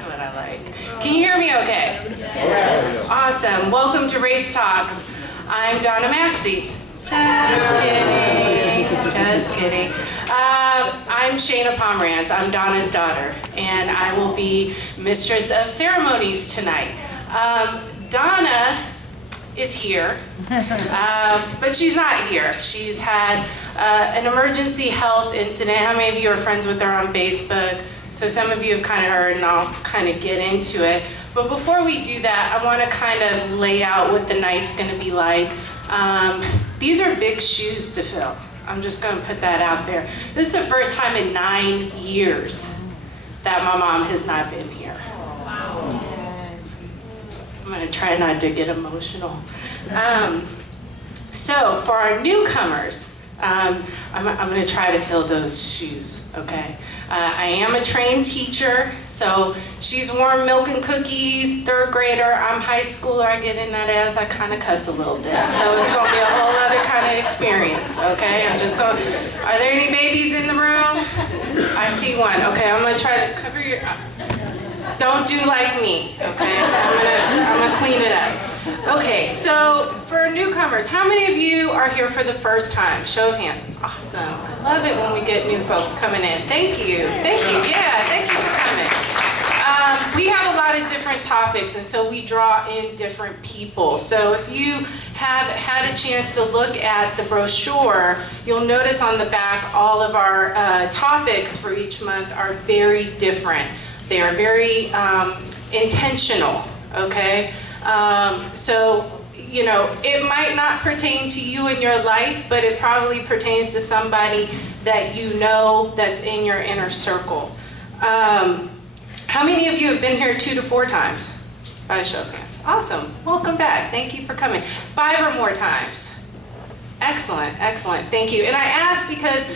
That's what I like. Can you hear me okay? Yes. Awesome. Welcome to Race Talks. I'm Donna Maxey. Just kidding. I'm Shea A. I'm Donna's daughter, and I will be mistress of ceremonies tonight. Donna is here, but she's not here. She's had an emergency health incident. How many of you are friends with her on Facebook? So some of you have kind of heard, and I'll kind of get into it. But before we do that, I want to kind of lay out what the night's going to be like. These are big shoes to fill. I'm just going to put that out there. This is the first time in 9 years that my mom has not been here. I'm going to try not to get emotional. So for our newcomers, I'm going to try to fill those shoes, okay? I am a trained teacher, so she's warm milk and cookies, third grader. I'm high schooler. I get in that as I kind of cuss a little bit. So it's going to be a whole other kind of experience, okay? I'm just going, are there any babies in the room? I see one. Okay, I'm going to try to cover your, don't do like me, okay? I'm gonna clean it up. Okay, so for newcomers, how many of you are here for the first time? Show of hands. Awesome. I love it when we get new folks coming in. Thank you. Thank you. Yeah, thank you for coming. We have a lot of different topics, and so we draw in different people. So if you have had a chance to look at the brochure, you'll notice on the back all of our topics for each month are very different. They are very intentional, okay? So, you know, it might not pertain to you in your life, but it probably pertains to somebody that you know that's in your inner circle. How many of you have been here 2 to 4 times? By a show of hands. Awesome. Welcome back. Thank you for coming. 5 or more times. Excellent, excellent. Thank you. And I ask because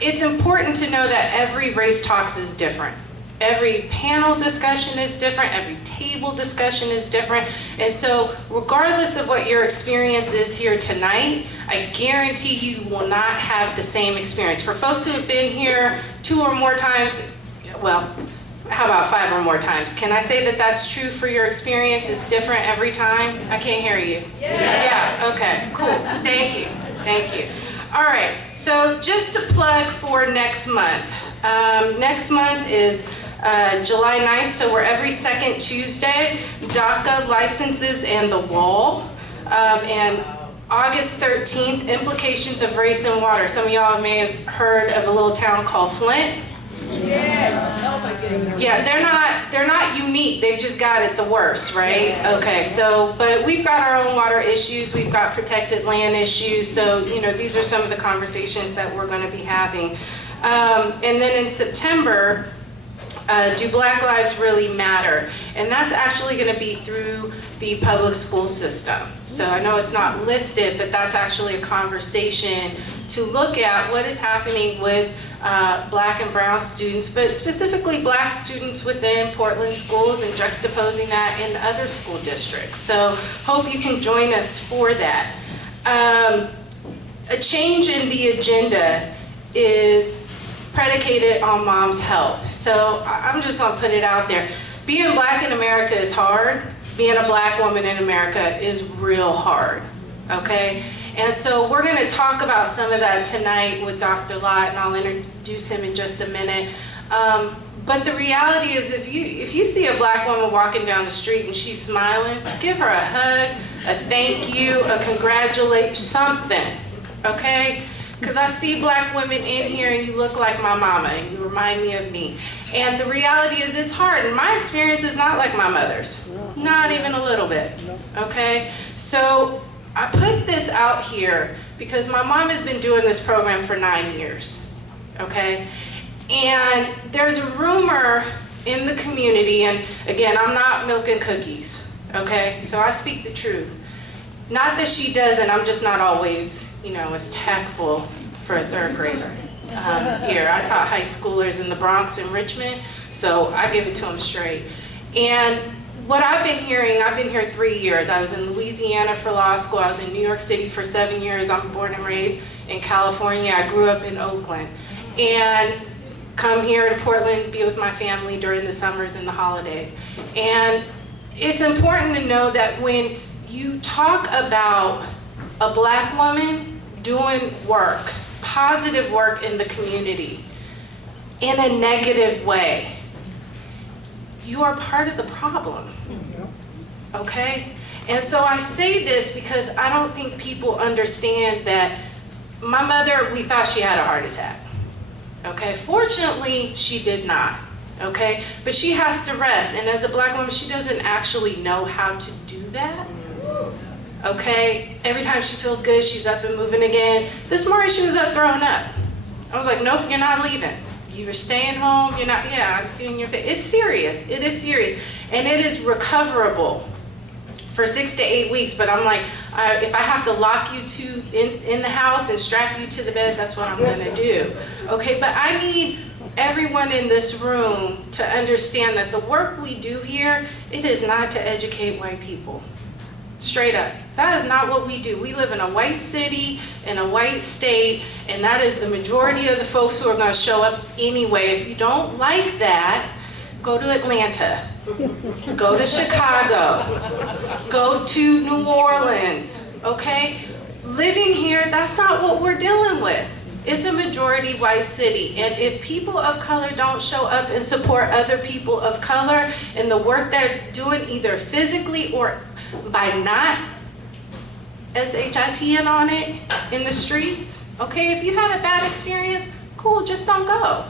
it's important to know that every Race Talks is different. Every panel discussion is different, every table discussion is different, and so regardless of what your experience is here tonight, I guarantee you will not have the same experience. For folks who have been here 2 or more times, well, how about 5 or more times? Can I say that that's true for your experience? It's different every time? I can't hear you. Yeah, okay, cool, thank you, thank you. All right, so just to plug for next month. Next month is July 9th, so we're every second Tuesday. DACA licenses and the wall. And August 13th, implications of race and water. Some of y'all may have heard of a little town called Flint. Yes. Oh my goodness. Yeah, they're not unique. They've just got it the worst, right? Okay, so, but we've got our own water issues. We've got protected land issues. So, you know, these are some of the conversations that we're going to be having. And then in September, do Black Lives Really Matter? And that's actually going to be through the public school system. So I know it's not listed, but that's actually a conversation to look at what is happening with Black and brown students, but specifically Black students within Portland schools and juxtaposing that in other school districts. So hope you can join us for that. A change in the agenda is predicated on mom's health. So I'm just gonna put it out there. Being Black in America is hard. Being a Black woman in America is real hard, okay? And so we're gonna talk about some of that tonight with Dr. Lott, and I'll introduce him in just a minute. But the reality is if you see a Black woman walking down the street and she's smiling, give her a hug, a thank you, a congratulate, something, okay? Because I see Black women in here and you look like my mama and you remind me of me. And the reality is it's hard, and my experience is not like my mother's. Not even a little bit, okay? So I put this out here because my mom has been doing this program for 9 years, okay? And there's a rumor in the community, and again, I'm not milking cookies, okay? So I speak the truth. Not that she doesn't, I'm just not always, you know, as tactful for a third grader. Here, I taught high schoolers in the Bronx and Richmond, so I give it to them straight. And what I've been hearing, I've been here 3 years. I was in Louisiana for law school. I was in New York City for 7 years. I'm born and raised in California. I grew up in Oakland. And come here to Portland, be with my family during the summers and the holidays. And it's important to know that when you talk about a Black woman doing work, positive work in the community, in a negative way, you are part of the problem, okay? And so I say this because I don't think people understand that my mother, we thought she had a heart attack, okay? Fortunately, she did not, okay? But she has to rest, and as a Black woman, she doesn't actually know how to do that, okay? Every time she feels good, she's up and moving again. This morning, she was up throwing up. I was like, nope, you're not leaving. You're staying home, you're not, yeah, I'm seeing your face. It's serious, it is serious. And it is recoverable for 6 to 8 weeks, but I'm like, if I have to lock you in the house and strap you to the bed, that's what I'm gonna do. Okay, but I need everyone in this room to understand that the work we do here, it is not to educate white people. Straight up. That is not what we do. We live in a white city, in a white state, and that is the majority of the folks who are going to show up anyway. If you don't like that, go to Atlanta, go to Chicago, go to New Orleans, okay? Living here, that's not what we're dealing with. It's a majority white city, and if people of color don't show up and support other people of color in the work they're doing, either physically or by not SHITing on it in the streets, okay? If you had a bad experience, cool, just don't go.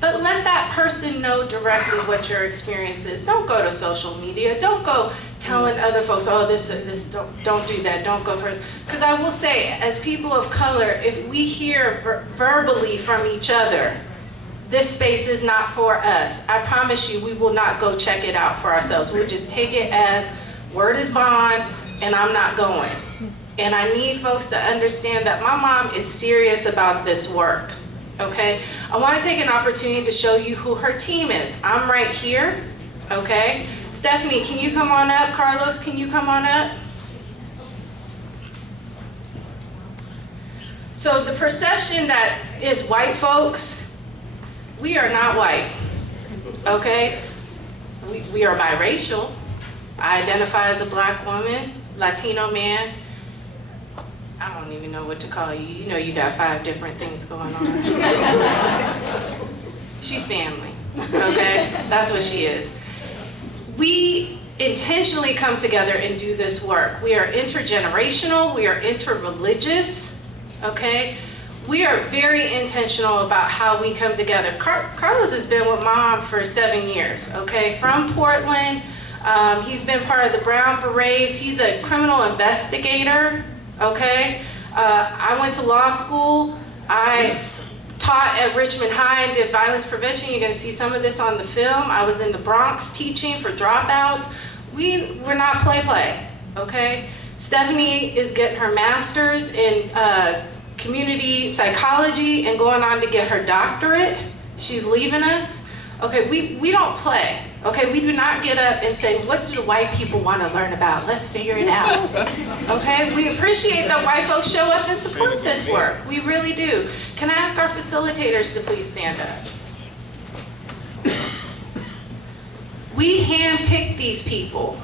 But let that person know directly what your experience is. Don't go to social media. Don't go telling other folks, oh, this, don't do that, don't go first. Because I will say, as people of color, if we hear verbally from each other, this space is not for us, I promise you, we will not go check it out for ourselves. We'll just take it as word is bond, and I'm not going. And I need folks to understand that my mom is serious about this work, okay? I want to take an opportunity to show you who her team is. I'm right here, okay? Stephanie, can you come on up? Carlos, can you come on up? So the perception that is white folks, we are not white, okay? We are biracial. I identify as a Black woman, Latino man. I don't even know what to call you. You know you got 5 different things going on. She's family, okay? That's what she is. We intentionally come together and do this work. We are intergenerational, we are interreligious, okay? We are very intentional about how we come together. Carlos has been with Mom for 7 years, okay? From Portland. He's been part of the Brown Berets. He's a criminal investigator, okay? I went to law school. I taught at Richmond High and did violence prevention. You're gonna see some of this on the film. I was in the Bronx teaching for dropouts. We're not play, okay? Stephanie is getting her master's in community psychology and going on to get her doctorate. She's leaving us. Okay, we don't play. Okay, we do not get up and say, what do the white people want to learn about? Let's figure it out. Okay, we appreciate that white folks show up and support this work. We really do. Can I ask our facilitators to please stand up? We handpick these people.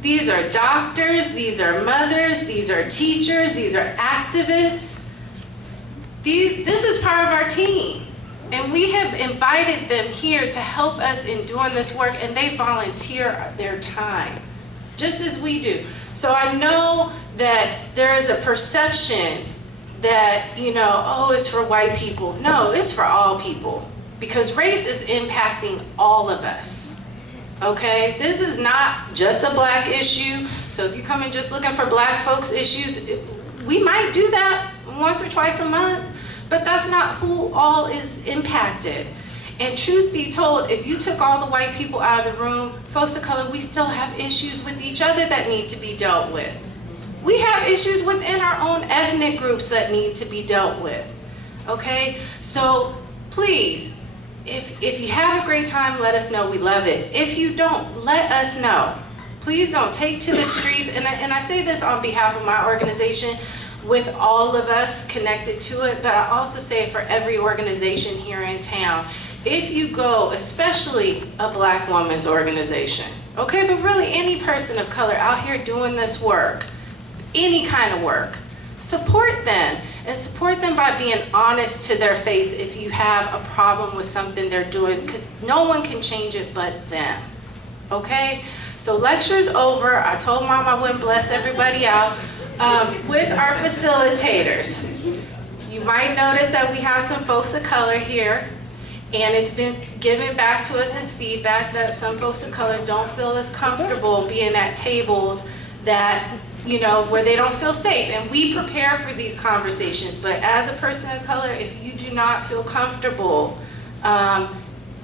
These are doctors, these are mothers, these are teachers, these are activists. This is part of our team. And we have invited them here to help us in doing this work, and they volunteer their time, just as we do. So I know that there is a perception that, you know, oh, it's for white people. No, it's for all people, because race is impacting all of us, okay? This is not just a Black issue. So if you come in just looking for Black folks' issues, we might do that once or twice a month. But that's not who all is impacted. And truth be told, if you took all the white people out of the room, folks of color, we still have issues with each other that need to be dealt with. We have issues within our own ethnic groups that need to be dealt with, okay? So please, if you have a great time, let us know, we love it. If you don't, let us know. Please don't take to the streets, and I say this on behalf of my organization. with all of us connected to it, but I also say for every organization here in town. If you go, especially a Black woman's organization, okay, but really any person of color out here doing this work, any kind of work, support them, and support them by being honest to their face if you have a problem with something they're doing, because no one can change it but them, okay? So lecture's over. I told Mom I wouldn't bless everybody out. With our facilitators, you might notice that we have some folks of color here, and it's been given back to us as feedback that some folks of color don't feel as comfortable being at tables that, you know, where they don't feel safe. And we prepare for these conversations, but as a person of color, if you do not feel comfortable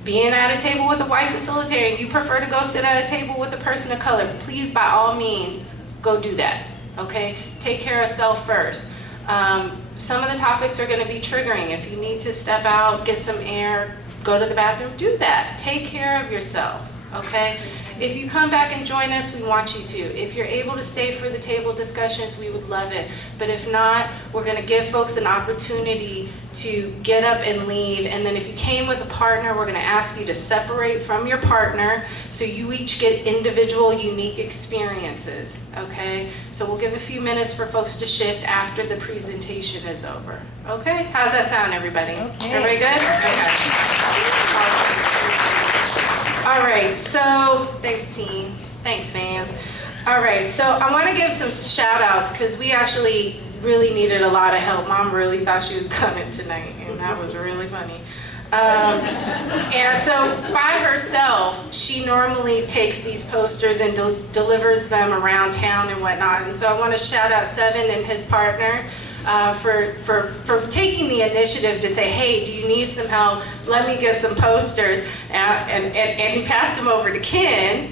being at a table with a white facilitator and you prefer to go sit at a table with a person of color, please, by all means, go do that, okay? Take care of self first. Some of the topics are gonna be triggering. If you need to step out, get some air, go to the bathroom, do that. Take care of yourself, okay? If you come back and join us, we want you to. If you're able to stay for the table discussions, we would love it. But if not, we're gonna give folks an opportunity to get up and leave. And then if you came with a partner, we're gonna ask you to separate from your partner so you each get individual, unique experiences, okay? So we'll give a few minutes for folks to shift after the presentation is over. Okay, how's that sound, everybody? Okay. Everybody good? Okay. All right, so, thanks team, thanks fam. All right, so I wanna give some shout outs because we actually really needed a lot of help. Mom really thought she was coming tonight and that was really funny. And so by herself, she normally takes these posters and delivers them around town and whatnot. And so I wanna shout out Seven and his partner. For taking the initiative to say, hey, do you need some help? Let me get some posters. And he passed them over to Ken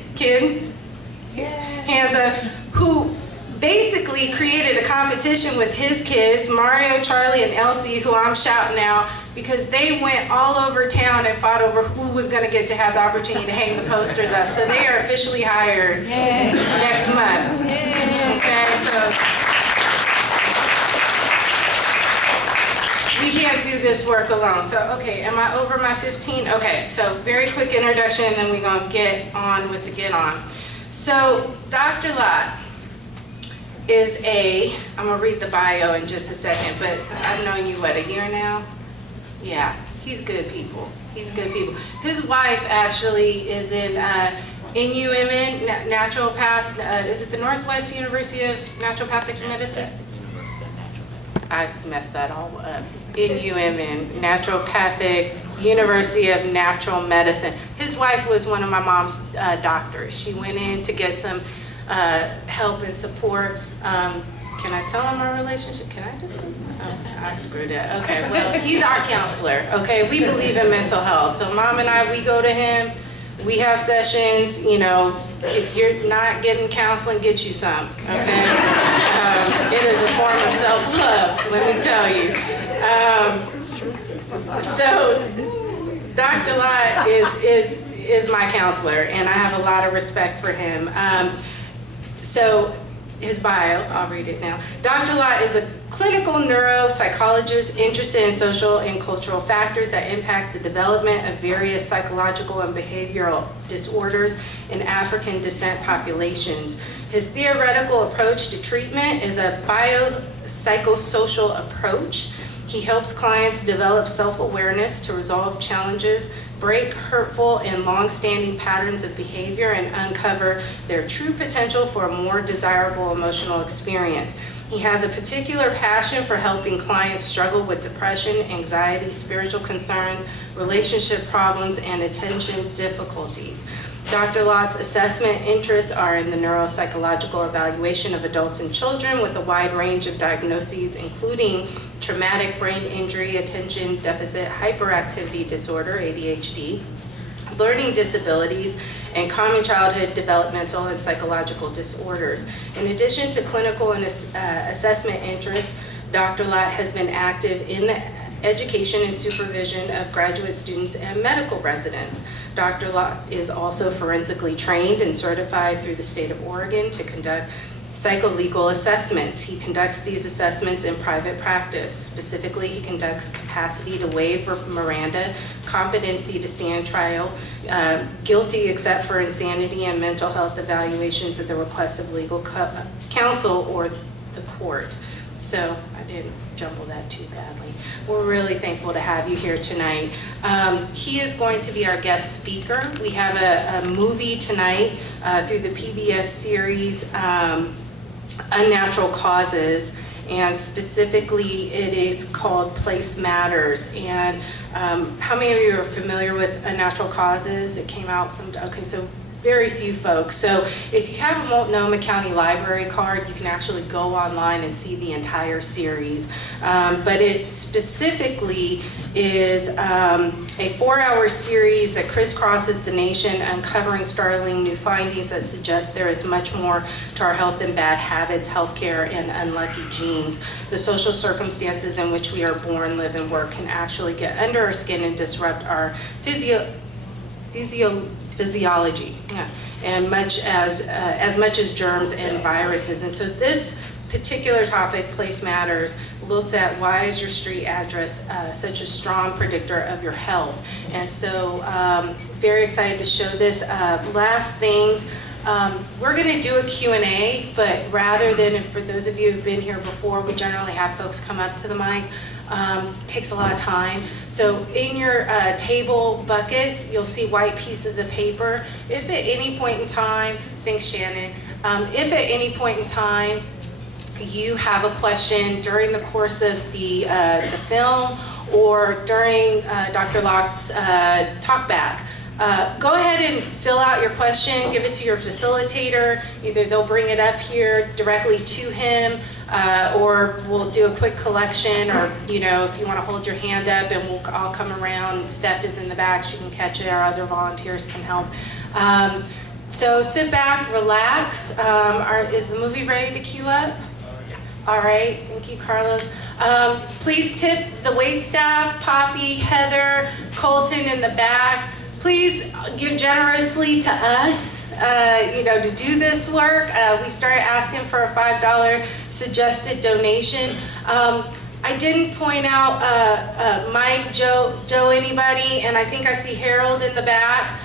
Hansa, who basically created a competition with his kids, Mario, Charlie, and Elsie, who I'm shouting out, because they went all over town and fought over who was gonna get to have the opportunity to hang the posters up. So they are officially hired next month. Okay, so. We can't do this work alone. So, okay, am I over my 15? Okay, so very quick introduction, and then we're gonna get on with the get on. So, Dr. Lott is I'm gonna read the bio in just a second, but I've known you, what, a year now? Yeah, he's good people. He's good people. His wife actually is in UMN, naturopath, is it the Northwest University of Naturopathic Medicine? I messed that all up. NUMN, Naturopathic University of Natural Medicine. His wife was one of my mom's doctors. She went in to get some help and support. Can I tell him our relationship? Can I just say that? I screwed it. Okay, well, he's our counselor. Okay, we believe in mental health. So Mom and I, we go to him. We have sessions, you know, if you're not getting counseling, get you some, okay? It is a form of self-love, let me tell you. So Dr. Lott is my counselor, and I have a lot of respect for him. So his bio, I'll read it now. Dr. Lott is a clinical neuropsychologist interested in social and cultural factors that impact the development of various psychological and behavioral disorders in African descent populations. His theoretical approach to treatment is a biopsychosocial approach. He helps clients develop self-awareness to resolve challenges, break hurtful and long-standing patterns of behavior, and uncover their true potential for a more desirable emotional experience. He has a particular passion for helping clients struggle with depression, anxiety, spiritual concerns, relationship problems, and attention difficulties. Dr. Lott's assessment interests are in the neuropsychological evaluation of adults and children with a wide range of diagnoses, including traumatic brain injury, attention deficit hyperactivity disorder, ADHD, learning disabilities, and common childhood developmental and psychological disorders. In addition to clinical and assessment interests, Dr. Lott has been active in the education and supervision of graduate students and medical residents. Dr. Lott is also forensically trained and certified through the state of Oregon to conduct Psycholegal assessments. He conducts these assessments in private practice. Specifically, he conducts capacity to waive Miranda, competency to stand trial, guilty except for insanity and mental health evaluations at the request of legal counsel or the court. So I didn't jumble that too badly. We're really thankful to have you here tonight. He is going to be our guest speaker. We have a movie tonight through the PBS series Unnatural Causes, and specifically it is called Place Matters. And how many of you are familiar with Unnatural Causes? It came out okay, so very few folks. So if you have a Multnomah County Library card, you can actually go online and see the entire series. But it specifically is a 4-hour series that crisscrosses the nation, uncovering startling new findings that suggest there is much more to our health than bad habits, healthcare, and unlucky genes. The social circumstances in which we are born, live, and work can actually get under our skin and disrupt our physiology, yeah, and much as germs and viruses. And so this particular topic, Place Matters, looks at why is your street address such a strong predictor of your health. And so very excited to show this. Last things, we're going to do a Q&A, but rather than, for those of you who've been here before, we generally have folks come up to the mic. Takes a lot of time. So in your table buckets, you'll see white pieces of paper. If at any point in time, thanks Shannon, if at any point in time you have a question during the course of the film or during Dr. Lott's talkback, go ahead and fill out your question, give it to your facilitator. Either they'll bring it up here directly to him, or we'll do a quick collection, or if you want to hold your hand up and we'll all come around. Steph is in the back, she can catch it, our other volunteers can help. So sit back, relax. Is the movie ready to queue up? All right, thank you, Carlos. Please tip the wait staff, Poppy, Heather, Colton in the back. Please give generously to us, to do this work. We started asking for a $5 suggested donation. I didn't point out Mike, Joe, anybody, and I think I see Harold in the back.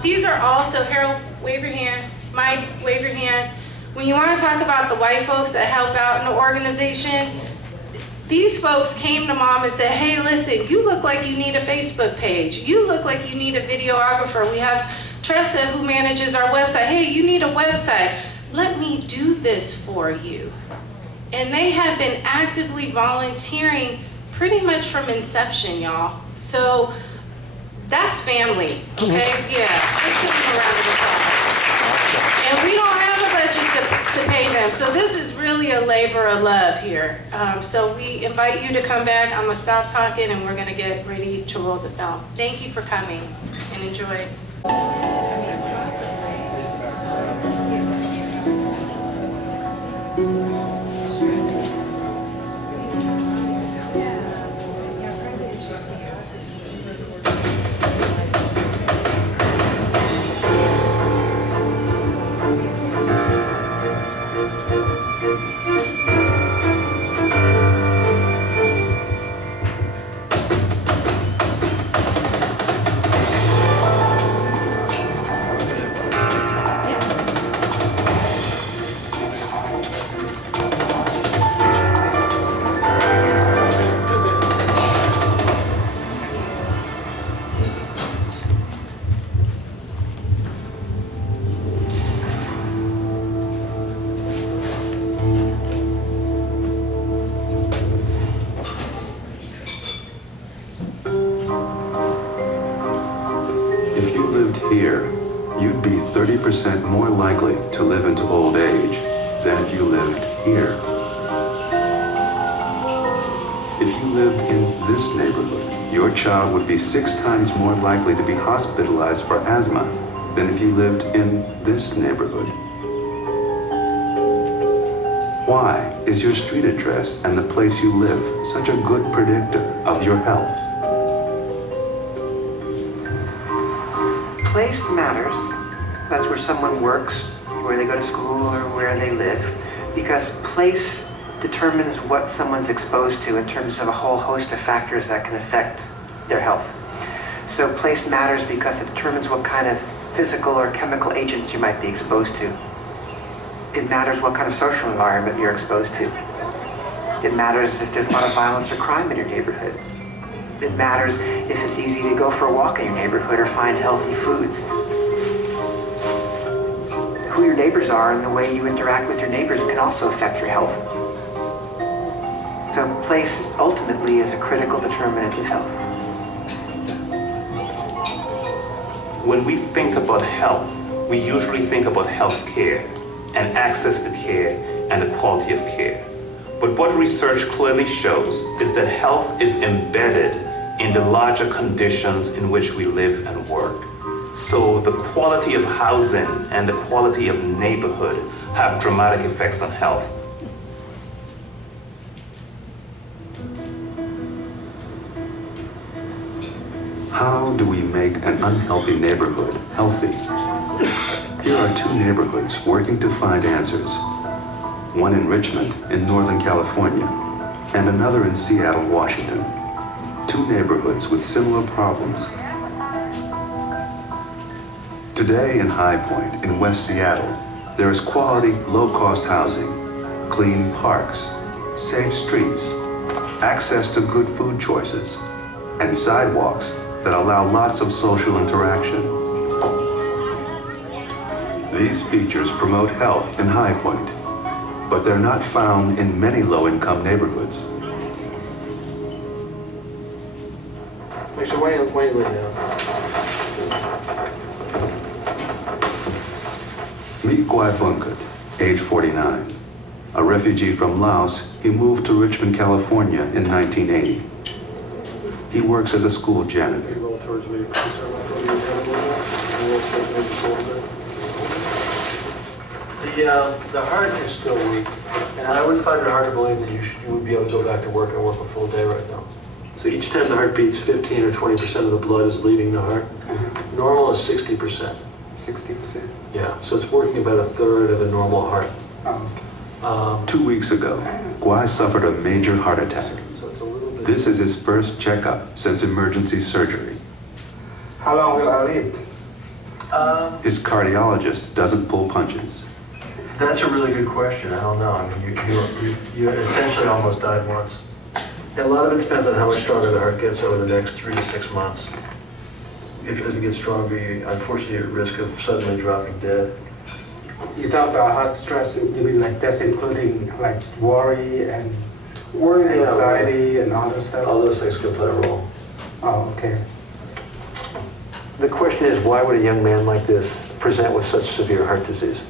These are also, Harold, wave your hand. Mike, wave your hand. When you want to talk about the white folks that help out in the organization, these folks came to mom and said, hey, listen, you look like you need a Facebook page. You look like you need a videographer. We have Tressa who manages our website. Hey, you need a website. Let me do this for you. And they have been actively volunteering pretty much from inception, y'all. So that's family, okay? Yeah, let's give them a round of applause. And we don't have a budget to pay them. So this is really a labor of love here. So we invite you to come back. I'm gonna stop talking and we're gonna get ready to roll the film. Thank you for coming and enjoy. Here, you'd be 30% more likely to live into old age than if you lived here. If you lived in this neighborhood, your child would be 6 times more likely to be hospitalized for asthma than if you lived in this neighborhood. Why is your street address and the place you live such a good predictor of your health? Place matters. That's where someone works, where they go to school, or where they live. Because place determines what someone's exposed to in terms of a whole host of factors that can affect their health. So place matters because it determines what kind of physical or chemical agents you might be exposed to. It matters what kind of social environment you're exposed to. It matters if there's a lot of violence or crime in your neighborhood. It matters if it's easy to go for a walk in your neighborhood or find healthy foods. Who your neighbors are and the way you interact with your neighbors can also affect your health. So place ultimately is a critical determinant of health. When we think about health, we usually think about health care and access to care and the quality of care. But what research clearly shows is that health is embedded in the larger conditions in which we live and work. So the quality of housing and the quality of neighborhood have dramatic effects on health. How do we make an unhealthy neighborhood healthy? Here are two neighborhoods working to find answers. One in Richmond in Northern California, and another in Seattle, Washington. Two neighborhoods with similar problems. Today in High Point in West Seattle, there is quality, low-cost housing, clean parks, safe streets, access to good food choices, and sidewalks that allow lots of social interaction. These features promote health in High Point, but they're not found in many low-income neighborhoods. Actually, why don't you lay down? Meet Gwai Bunkat, age 49. A refugee from Laos, he moved to Richmond, California in 1980. He works as a school janitor. Roll towards me, Professor. Roll towards me just a little bit. The heart is still weak, and I would find it hard to believe that you would be able to go back to work and work a full day right now. So each time the heart beats, 15 or 20% of the blood is leaving the heart. Normal is 60%. 60%. Yeah, so it's working about a third of a normal heart. 2 weeks ago, Gwai suffered a major heart attack. So it's a little bit. This is his first checkup since emergency surgery. How long will I live? His cardiologist doesn't pull punches. That's a really good question. I don't know. I mean, you essentially almost died once. A lot of it depends on how much stronger the heart gets over the next 3 to 6 months. If it doesn't get stronger, unfortunately, you're at risk of suddenly dropping dead. You talk about heart stress, you mean like that's including like worry and anxiety and all that stuff? All those things can play a role. Oh, okay. The question is, why would a young man like this present with such severe heart disease?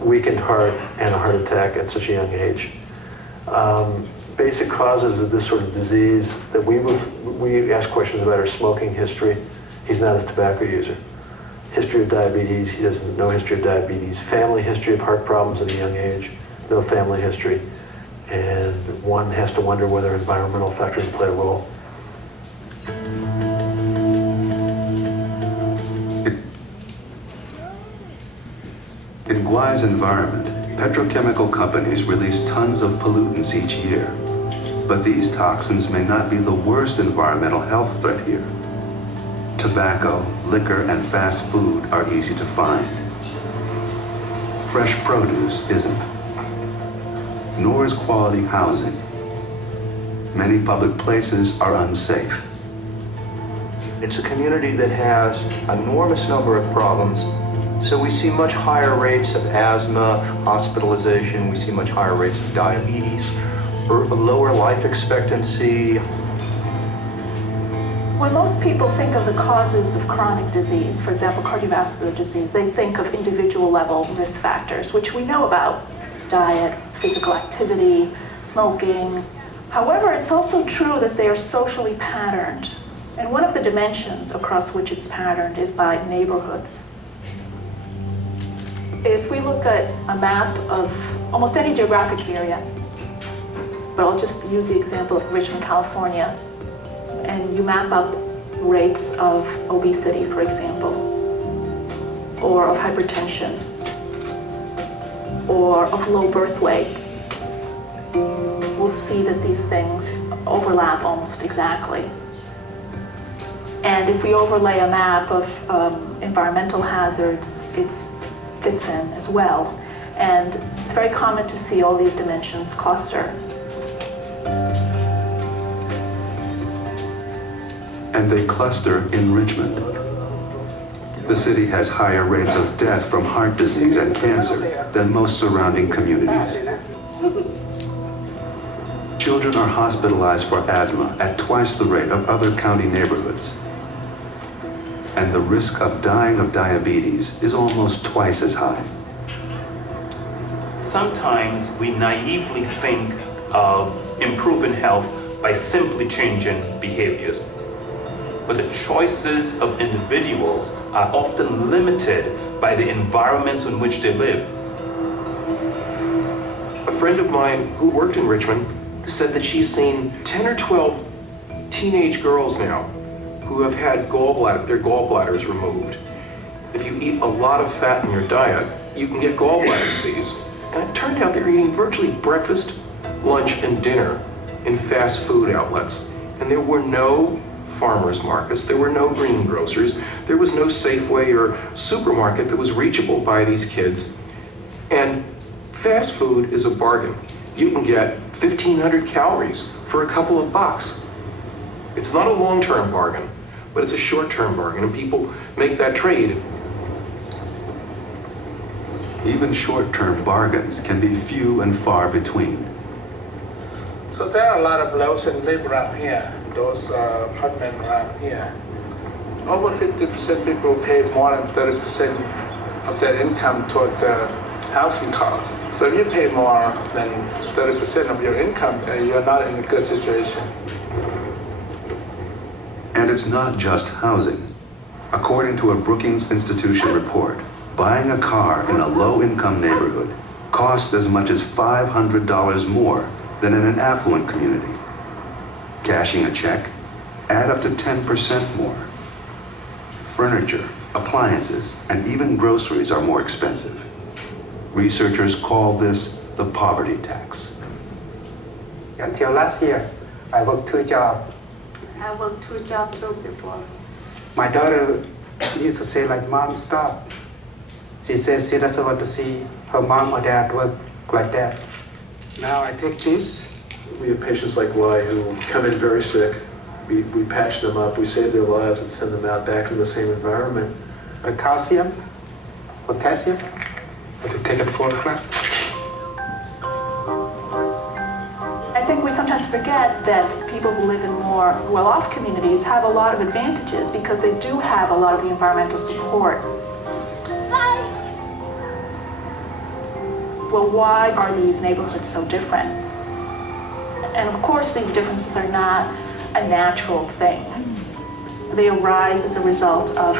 Weakened heart and a heart attack at such a young age. Basic causes of this sort of disease that we ask questions about are smoking history. He's not a tobacco user. History of diabetes, he doesn't know history of diabetes. Family history of heart problems at a young age, no family history. And one has to wonder whether environmental factors play a role. In Gwai's environment, petrochemical companies release tons of pollutants each year. But these toxins may not be the worst environmental health threat here. Tobacco, liquor, and fast food are easy to find. Fresh produce isn't. Nor is quality housing. Many public places are unsafe. It's a community that has an enormous number of problems. So we see much higher rates of asthma, hospitalization, we see much higher rates of diabetes, or a lower life expectancy. When most people think of the causes of chronic disease, for example, cardiovascular disease, they think of individual level risk factors, which we know about: diet, physical activity, smoking. However, it's also true that they are socially patterned. And one of the dimensions across which it's patterned is by neighborhoods. If we look at a map of almost any geographic area, but I'll just use the example of Richmond, California, and you map up rates of obesity, for example, or of hypertension, or of low birth weight, we'll see that these things overlap almost exactly. And if we overlay a map of environmental hazards, it fits in as well. And it's very common to see all these dimensions cluster. And they cluster in Richmond. The city has higher rates of death from heart disease and cancer than most surrounding communities. Children are hospitalized for asthma at twice the rate of other county neighborhoods. And the risk of dying of diabetes is almost twice as high. Sometimes we naively think of improving health by simply changing behaviors. But the choices of individuals are often limited by the environments in which they live. A friend of mine who worked in Richmond said that she's seen 10 or 12 teenage girls now who have had their gallbladders removed. If you eat a lot of fat in your diet, you can get gallbladder disease. And it turned out they were eating virtually breakfast, lunch, and dinner in fast food outlets. And there were no farmers markets, there were no greengrocers, there was no Safeway or supermarket that was reachable by these kids. And fast food is a bargain. You can get 1,500 calories for a couple of bucks. It's not a long-term bargain, but it's a short-term bargain, and people make that trade. Even short-term bargains can be few and far between. So there are a lot of Laos and live around here, those apartments around here. Over 50% people pay more than 30% of their income toward the housing costs. So if you pay more than 30% of your income, you're not in a good situation. And it's not just housing. According to a Brookings Institution report, buying a car in a low-income neighborhood costs as much as $500 more than in an affluent community. Cashing a check, add up to 10% more. Furniture, appliances, and even groceries are more expensive. Researchers call this the poverty tax. Until last year, I worked 2 jobs. I worked 2 jobs too before. My daughter used to say like, "Mom, stop." She says she doesn't want to see her mom or dad work like that. Now I take this. We have patients like Y who come in very sick. We patch them up, we save their lives and send them out back to the same environment. Calcium, potassium, but to take at 4 o'clock. I think we sometimes forget that people who live in more well-off communities have a lot of advantages because they do have a lot of the environmental support. Well, why are these neighborhoods so different? And of course, these differences are not a natural thing. They arise as a result of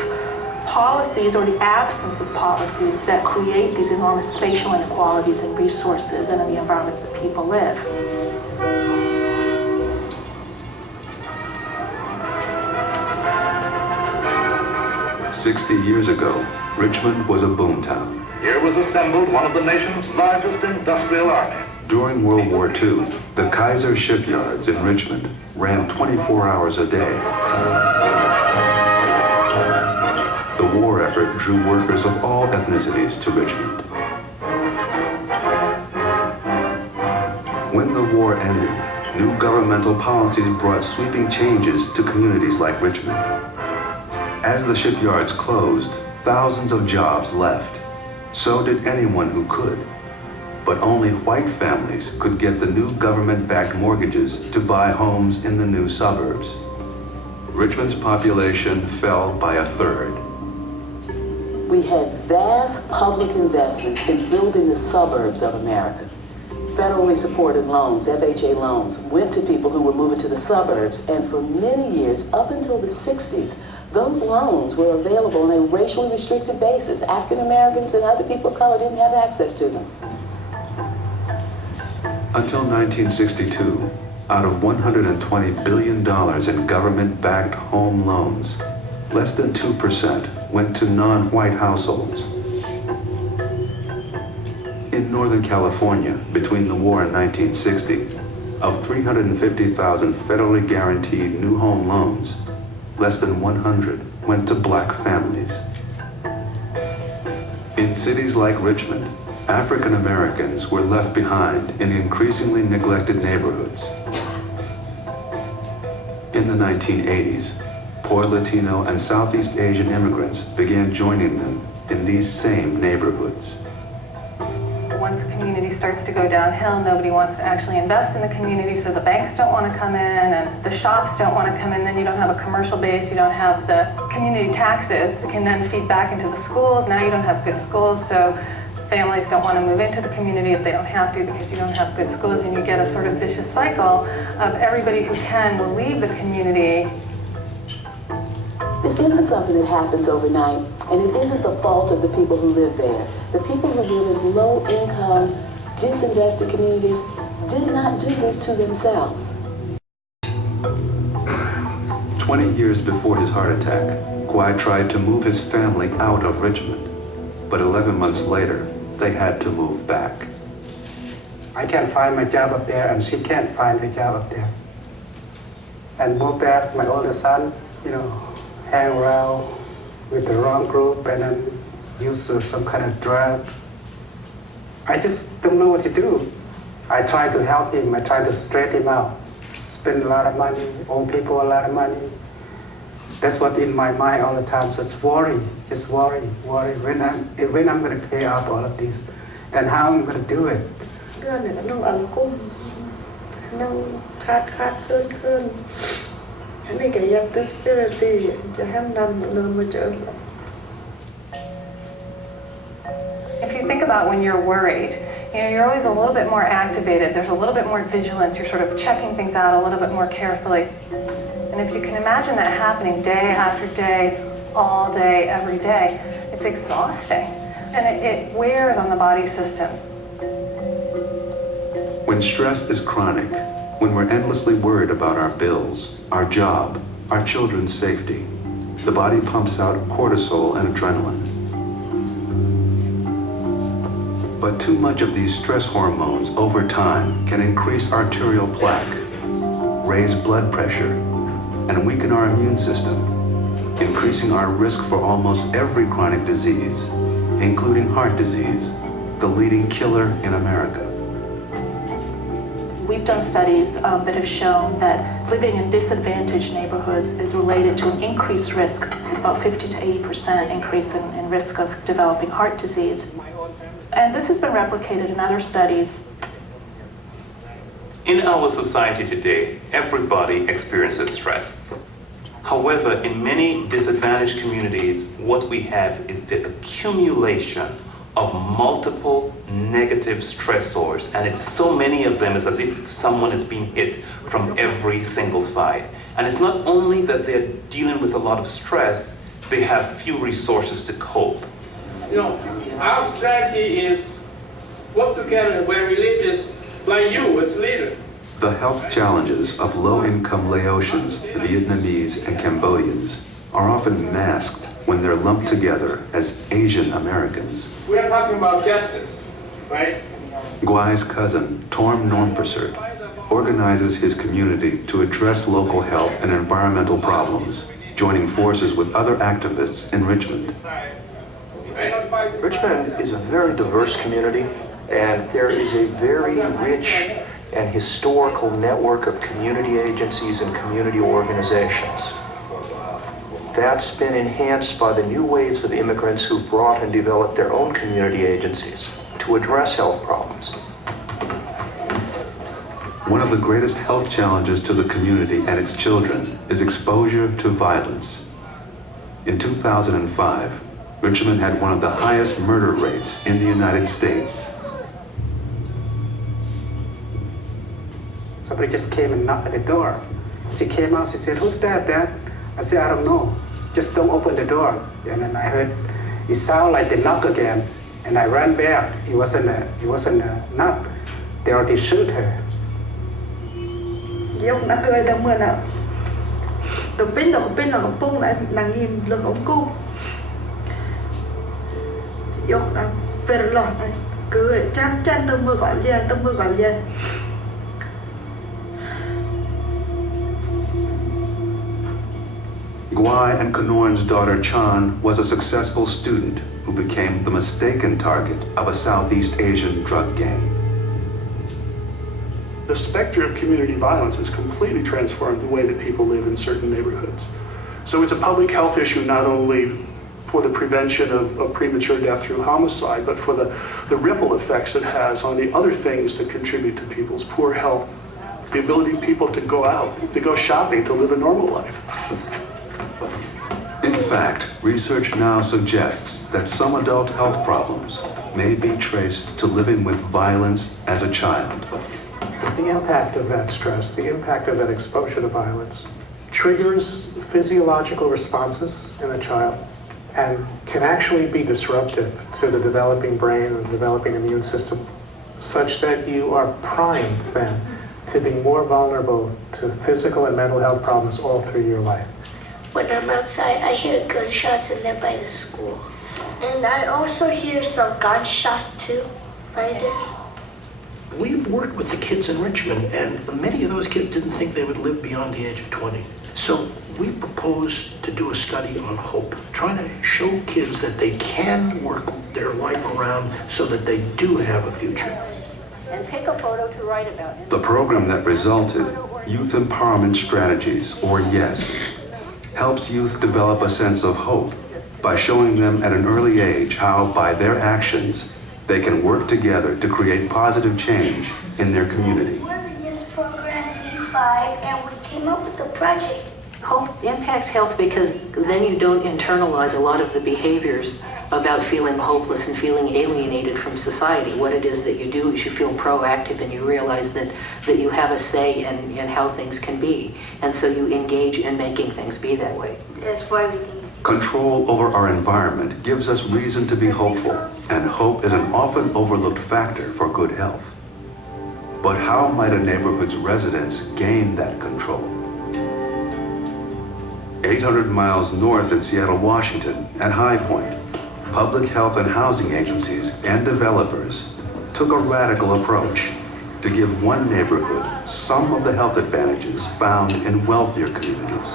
policies or the absence of policies that create these enormous spatial inequalities in resources and in the environments that people live. "60 years ago, Richmond was a boomtown. Here was assembled one of the nation's largest industrial armies. During World War II, the Kaiser shipyards in Richmond ran 24 hours a day. The war effort drew workers of all ethnicities to Richmond. When the war ended, new governmental policies brought sweeping changes to communities like Richmond. As the shipyards closed, thousands of jobs left. So did anyone who could. But only white families could get the new government-backed mortgages to buy homes in the new suburbs. Richmond's population fell by a third. We had vast public investments in building the suburbs of America. Federally supported loans, FHA loans, went to people who were moving to the suburbs, and for many years, up until the 60s, those loans were available on a racially restricted basis. African Americans and other people of color didn't have access to them. Until 1962, out of $120 billion in government-backed home loans, less than 2% went to non-white households. In Northern California, between the war and 1960, of 350,000 federally guaranteed new home loans, less than 100 went to black families. In cities like Richmond, African Americans were left behind in increasingly neglected neighborhoods. In the 1980s, poor Latino and Southeast Asian immigrants began joining them in these same neighborhoods. Once the community starts to go downhill, nobody wants to actually invest in the community, so the banks don't want to come in and the shops don't want to come in. Then you don't have a commercial base, you don't have the community taxes that can then feed back into the schools. Now you don't have good schools, so families don't want to move into the community if they don't have to because you don't have good schools, and you get a sort of vicious cycle of everybody who can will leave the community. This isn't something that happens overnight, and it isn't the fault of the people who live there. The people who live in low-income, disinvested communities did not do this to themselves. 20 years before his heart attack, Guy tried to move his family out of Richmond, but 11 months later, they had to move back. I can't find my job up there, and she can't find her job up there. And moved back, my older son, hang around with the wrong group and then use some kind of drug. I just don't know what to do. I try to help him, I try to straighten him out. Spend a lot of money, owe people a lot of money. That's what in my mind all the time, so it's worry, just worry. When I'm going to pay off all of this, and how I'm going to do it. If you think about when you're worried, you're always a little bit more activated. There's a little bit more vigilance. You're sort of checking things out a little bit more carefully. And if you can imagine that happening day after day, all day, every day, it's exhausting. And it wears on the body system. When stress is chronic, when we're endlessly worried about our bills, our job, our children's safety, the body pumps out cortisol and adrenaline. But too much of these stress hormones over time can increase arterial plaque, raise blood pressure, and weaken our immune system, increasing our risk for almost every chronic disease, including heart disease, the leading killer in America. We've done studies that have shown that living in disadvantaged neighborhoods is related to an increased risk. It's about 50 to 80% increase in risk of developing heart disease. And this has been replicated in other studies. In our society today, everybody experiences stress. However, in many disadvantaged communities, what we have is the accumulation of multiple negative stressors, and it's so many of them, it's as if someone is being hit from every single side. And it's not only that they're dealing with a lot of stress, they have few resources to cope. Our strategy is work together where we lead is like you as leader. The health challenges of low-income Laotians, Vietnamese, and Cambodians are often masked when they're lumped together as Asian Americans. We are talking about justice, right? Guy's cousin, Torm Normpersert, organizes his community to address local health and environmental problems, joining forces with other activists in Richmond. Richmond is a very diverse community, and there is a very rich and historical network of community agencies and community organizations. That's been enhanced by the new waves of immigrants who brought and developed their own community agencies to address health problems. One of the greatest health challenges to the community and its children is exposure to violence. In 2005, Richmond had one of the highest murder rates in the United States. Somebody just came and knocked at the door. She came out, she said, "Who's that, Dad?" I said, "I don't know. Just don't open the door." And then I heard it sound like the knock again, and I ran back. It wasn't a knock. They already shoot her. Dốc đã cười tao mưa nào. Tụi pin nó bung lại nàng nhìn lực ống cung. Dốc đã về lọt này. Cứ chắc chắn tôi mới gọi liền. Guai and Kanorn's daughter Chan was a successful student who became the mistaken target of a Southeast Asian drug gang. The specter of community violence has completely transformed the way that people live in certain neighborhoods. So it's a public health issue not only for the prevention of premature death through homicide, but for the ripple effects it has on the other things that contribute to people's poor health, the ability of people to go out, to go shopping, to live a normal life. In fact, research now suggests that some adult health problems may be traced to living with violence as a child. The impact of that stress, the impact of that exposure to violence, triggers physiological responses in a child and can actually be disruptive to the developing brain and developing immune system, such that you are primed then to be more vulnerable to physical and mental health problems all through your life. When I'm outside, I hear gunshots in there by the school. And I also hear some gunshots too, right there. We worked with the kids in Richmond, and many of those kids didn't think they would live beyond the age of 20. So we proposed to do a study on hope, trying to show kids that they can work their life around so that they do have a future. And pick a photo to write about. The program that resulted, Youth Empowerment Strategies, or YES, helps youth develop a sense of hope by showing them at an early age how, by their actions, they can work together to create positive change in their community. We're the YES program E5, and we came up with a project. Hope impacts health because then you don't internalize a lot of the behaviors about feeling hopeless and feeling alienated from society. What it is that you do is you feel proactive and you realize that you have a say in how things can be. And so you engage in making things be that way. That's why we think. Control over our environment gives us reason to be hopeful, and hope is an often overlooked factor for good health. But how might a neighborhood's residents gain that control? 800 miles north in Seattle, Washington, at High Point, public health and housing agencies and developers took a radical approach to give one neighborhood some of the health advantages found in wealthier communities.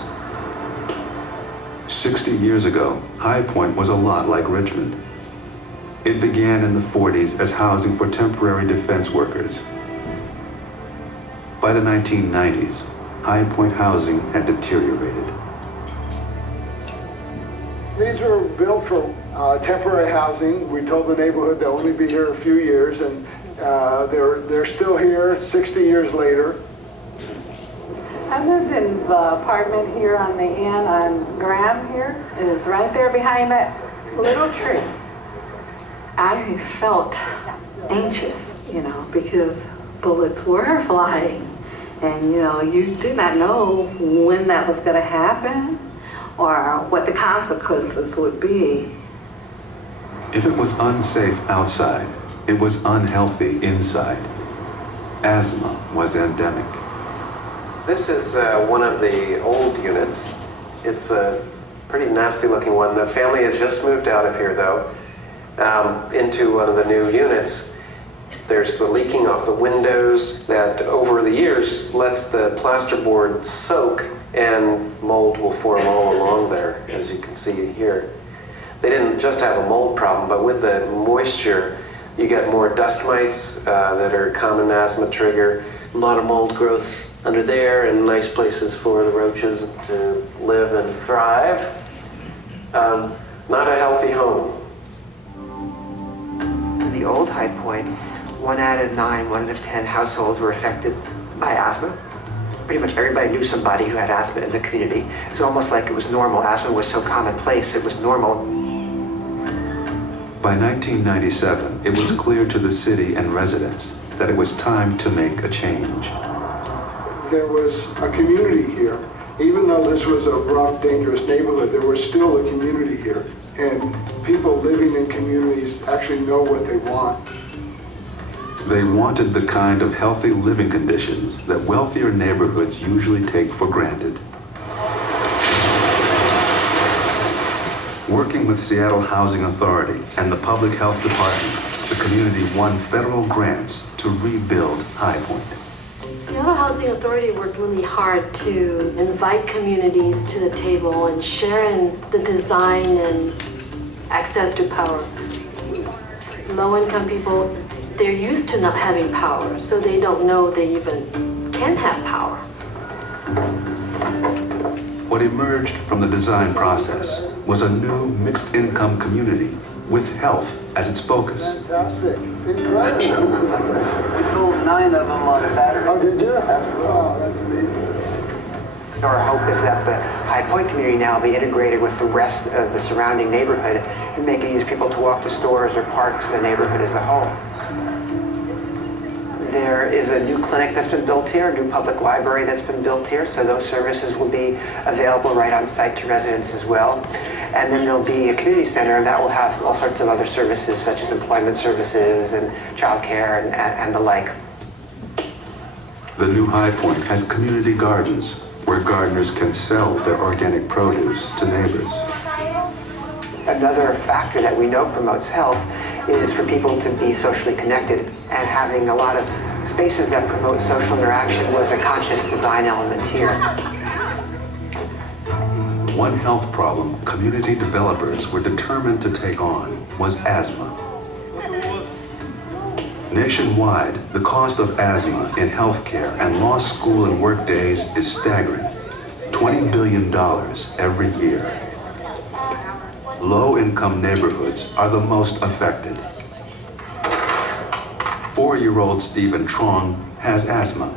60 years ago, High Point was a lot like Richmond. It began in the 40s as housing for temporary defense workers. By the 1990s, High Point housing had deteriorated. These were built for temporary housing. We told the neighborhood they'll only be here a few years, and they're still here 60 years later. I lived in the apartment here on the end on Graham here. It is right there behind that little tree. I felt anxious, because bullets were flying. And, you did not know when that was going to happen or what the consequences would be. If it was unsafe outside, it was unhealthy inside. Asthma was endemic. This is one of the old units. It's a pretty nasty looking one. The family has just moved out of here though, into one of the new units. There's the leaking off the windows that over the years lets the plasterboard soak and mold will form all along there, as you can see here. They didn't just have a mold problem, but with the moisture, you get more dust mites that are a common asthma trigger. A lot of mold growth under there and nice places for the roaches to live and thrive. Not a healthy home. In the old High Point, 1 out of 9, 1 out of 10 households were affected by asthma. Pretty much everybody knew somebody who had asthma in the community. It's almost like it was normal. Asthma was so commonplace, it was normal. By 1997, it was clear to the city and residents that it was time to make a change. There was a community here. Even though this was a rough, dangerous neighborhood, there was still a community here. And people living in communities actually know what they want. They wanted the kind of healthy living conditions that wealthier neighborhoods usually take for granted. Working with Seattle Housing Authority and the Public Health Department, the community won federal grants to rebuild High Point. Seattle Housing Authority worked really hard to invite communities to the table and share in the design and access to power. Low-income people, they're used to not having power, so they don't know they even can have power. What emerged from the design process was a new mixed-income community with health as its focus. Fantastic. Incredible. We sold 9 of them on Saturday. Oh, did you? Absolutely. Wow, that's amazing. Our hope is that the High Point community now will be integrated with the rest of the surrounding neighborhood and make it easy for people to walk to stores or parks in the neighborhood as a whole. There is a new clinic that's been built here, a new public library that's been built here, so those services will be available right on site to residents as well. And then there'll be a community center that will have all sorts of other services such as employment services and childcare and the like. The new High Point has community gardens where gardeners can sell their organic produce to neighbors. Another factor that we know promotes health is for people to be socially connected, and having a lot of spaces that promote social interaction was a conscious design element here. One health problem community developers were determined to take on was asthma. Nationwide, the cost of asthma in healthcare and law school and work days is staggering. $20 billion every year. Low-income neighborhoods are the most affected. 4-year-old Stephen Trong has asthma.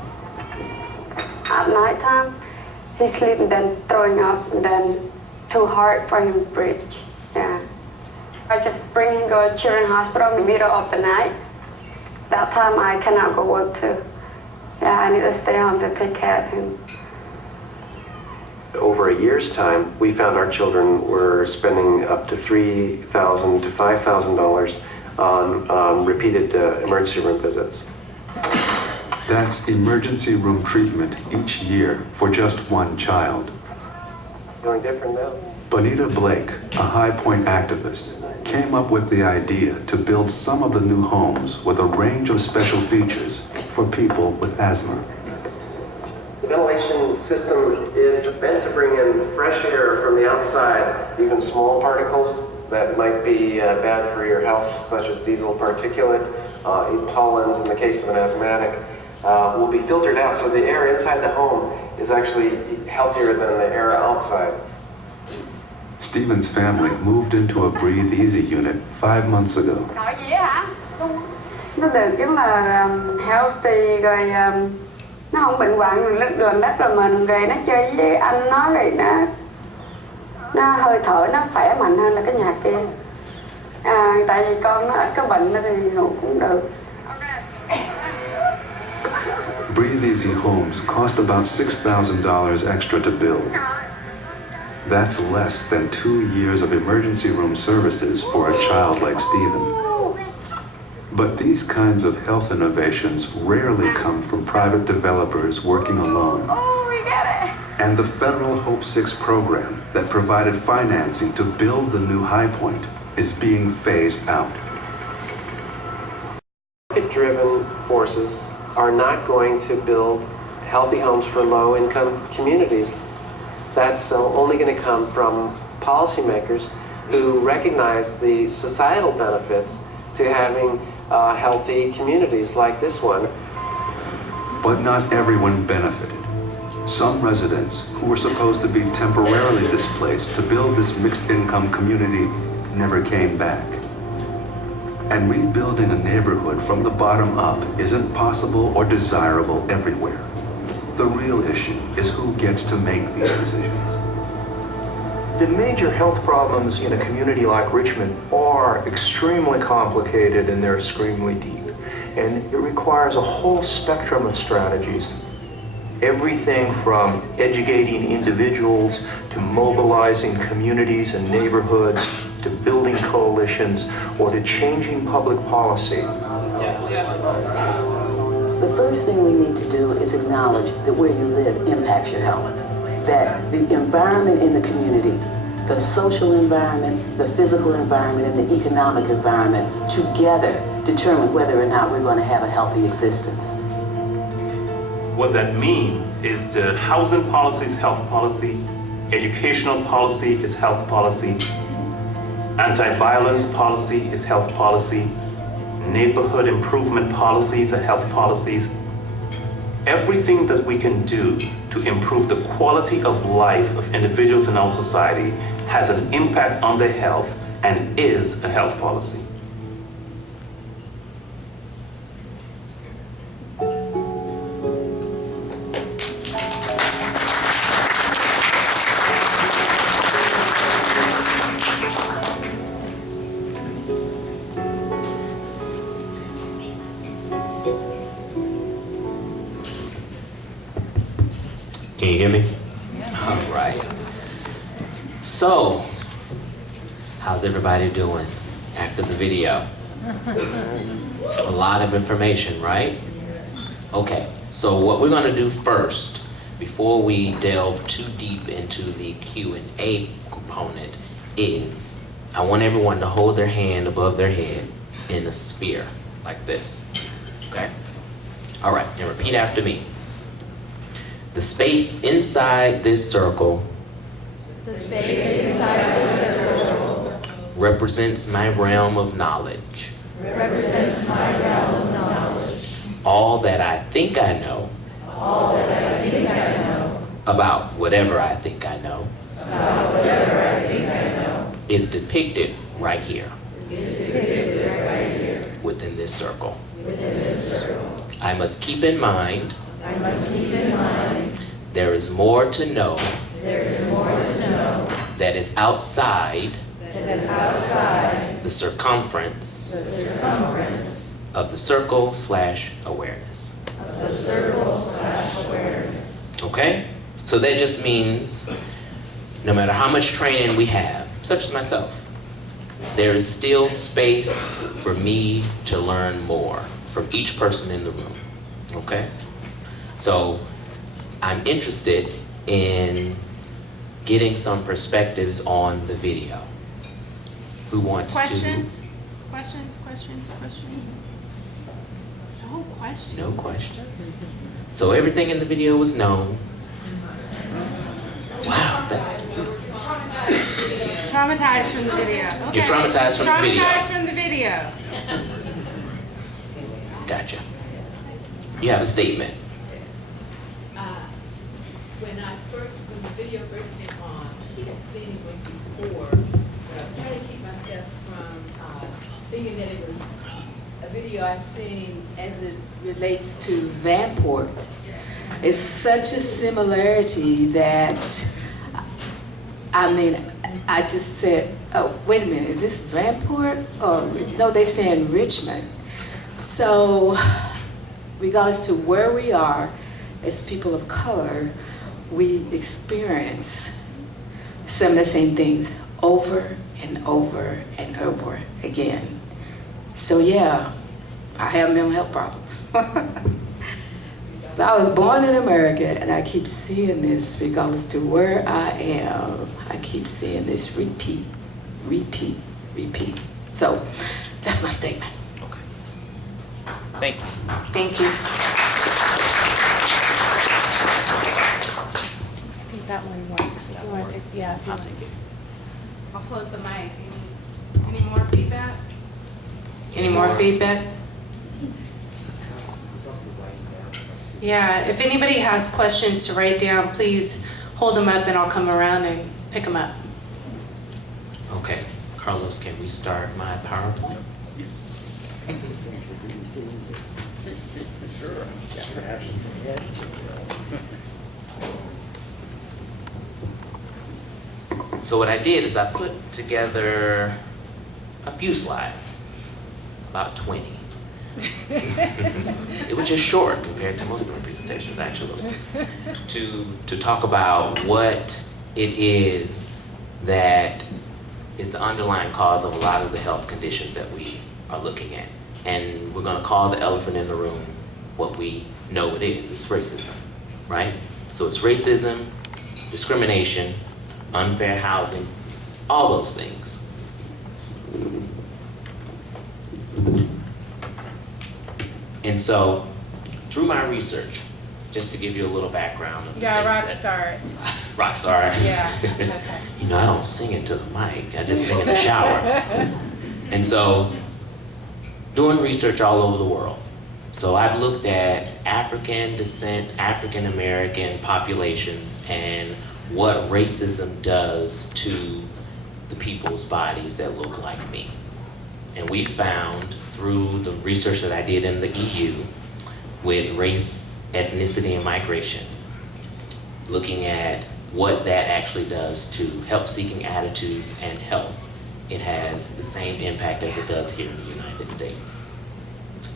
At night time, he sleeps and then throwing up and then too hard for him to breathe. Yeah. I just bring him to children's hospital in the middle of the night. That time I cannot go work too. Yeah, I need to stay home to take care of him. Over a year's time, we found our children were spending up to $3,000 to $5,000 on repeated emergency room visits. That's emergency room treatment each year for just one child. Feeling different now? Bonita Blake, a High Point activist, came up with the idea to build some of the new homes with a range of special features for people with asthma. The ventilation system is meant to bring in fresh air from the outside, even small particles that might be bad for your health, such as diesel particulate, pollens in the case of an asthmatic, will be filtered out, so the air inside the home is actually healthier than the air outside. Stephen's family moved into a Breathe Easy unit 5 months ago. Nói gì hả? Nó được giống là healthy rồi nó không bệnh hoạn rồi làm đất là mình rồi nó chơi với anh nó rồi nó hơi thở nó khỏe mạnh hơn là cái nhà kia. Tại vì con nó ít có bệnh thì ngủ cũng được. Breathe Easy homes cost about $6,000 extra to build. That's less than 2 years of emergency room services for a child like Stephen. But these kinds of health innovations rarely come from private developers working alone. And the federal Hope 6 program that provided financing to build the new High Point is being phased out. Market-driven forces are not going to build healthy homes for low-income communities. That's only going to come from policymakers who recognize the societal benefits to having healthy communities like this one. But not everyone benefited. Some residents who were supposed to be temporarily displaced to build this mixed-income community never came back. And rebuilding a neighborhood from the bottom up isn't possible or desirable everywhere. The real issue is who gets to make these decisions. The major health problems in a community like Richmond are extremely complicated and they're extremely deep. And it requires a whole spectrum of strategies. Everything from educating individuals to mobilizing communities and neighborhoods to building coalitions or to changing public policy. The first thing we need to do is acknowledge that where you live impacts your health. That the environment in the community, the social environment, the physical environment, and the economic environment together determine whether or not we're going to have a healthy existence? What that means is the housing policy is health policy, educational policy is health policy, anti-violence policy is health policy, neighborhood improvement policies are health policies. Everything that we can do to improve the quality of life of individuals in our society has an impact on their health and is a health policy. Can you hear me? All right. So, how's everybody doing after the video? A lot of information, right? Okay, so what we're gonna do first, before we delve too deep into the Q&A component, is I want everyone to hold their hand above their head in a sphere, like this, okay? All right, and repeat after me. The space inside this circle represents my realm of knowledge. All that I think I know about whatever I think I know is depicted right here within this circle. I must keep in mind there is more to know that is outside the circumference of the circle/awareness. Okay? So that just means no matter how much training we have, such as myself, there is still space for me to learn more from each person in the room. Okay? So I'm interested in getting some perspectives on the video. Who wants Questions? to? Questions? No questions. No questions? So everything in the video was known. Wow, that's... Traumatized from the video. Okay. You're traumatized from the video. Traumatized from the video. Gotcha. You have a statement. When the video first came on, I have seen it once before, but I'm trying to keep myself from thinking that it was a video I've seen as it relates to Vanport. It's such a similarity that, I mean, I just said, oh, wait a minute, is this Vanport? Or, no, they're saying Richmond. So, regardless to where we are as people of color, we experience some of the same things over and over and over again. So yeah, I have mental health problems. I was born in America and I keep seeing this regardless to where I am. I keep seeing this repeat. So that's my statement. Okay. Thank you. Thank you. That one works. If you want to take, yeah, I'll take it. I'll float the mic. Any more feedback? Any more feedback? Yeah, if anybody has questions to write down, please hold them up and I'll come around and pick them up. Okay. Carlos, can we start my PowerPoint? So what I did is I put together a few slides, about 20. It was just short compared to most of my presentations, actually, to talk about what it is that is the underlying cause of a lot of the health conditions that we are looking at. And we're going to call the elephant in the room what we know it is. It's racism, right? So it's racism, discrimination, unfair housing, all those things. And so, through my research, just to give you a little background of the things that- rock star. Yeah. Okay. You know, I don't sing into the mic. I just sing in the shower. And so, doing research all over the world. So I've looked at African descent, African American populations, and what racism does to the people's bodies that look like me. And we found through the research that I did in the EU with race, ethnicity, and migration, looking at what that actually does to help-seeking attitudes and health, it has the same impact as it does here in the United States.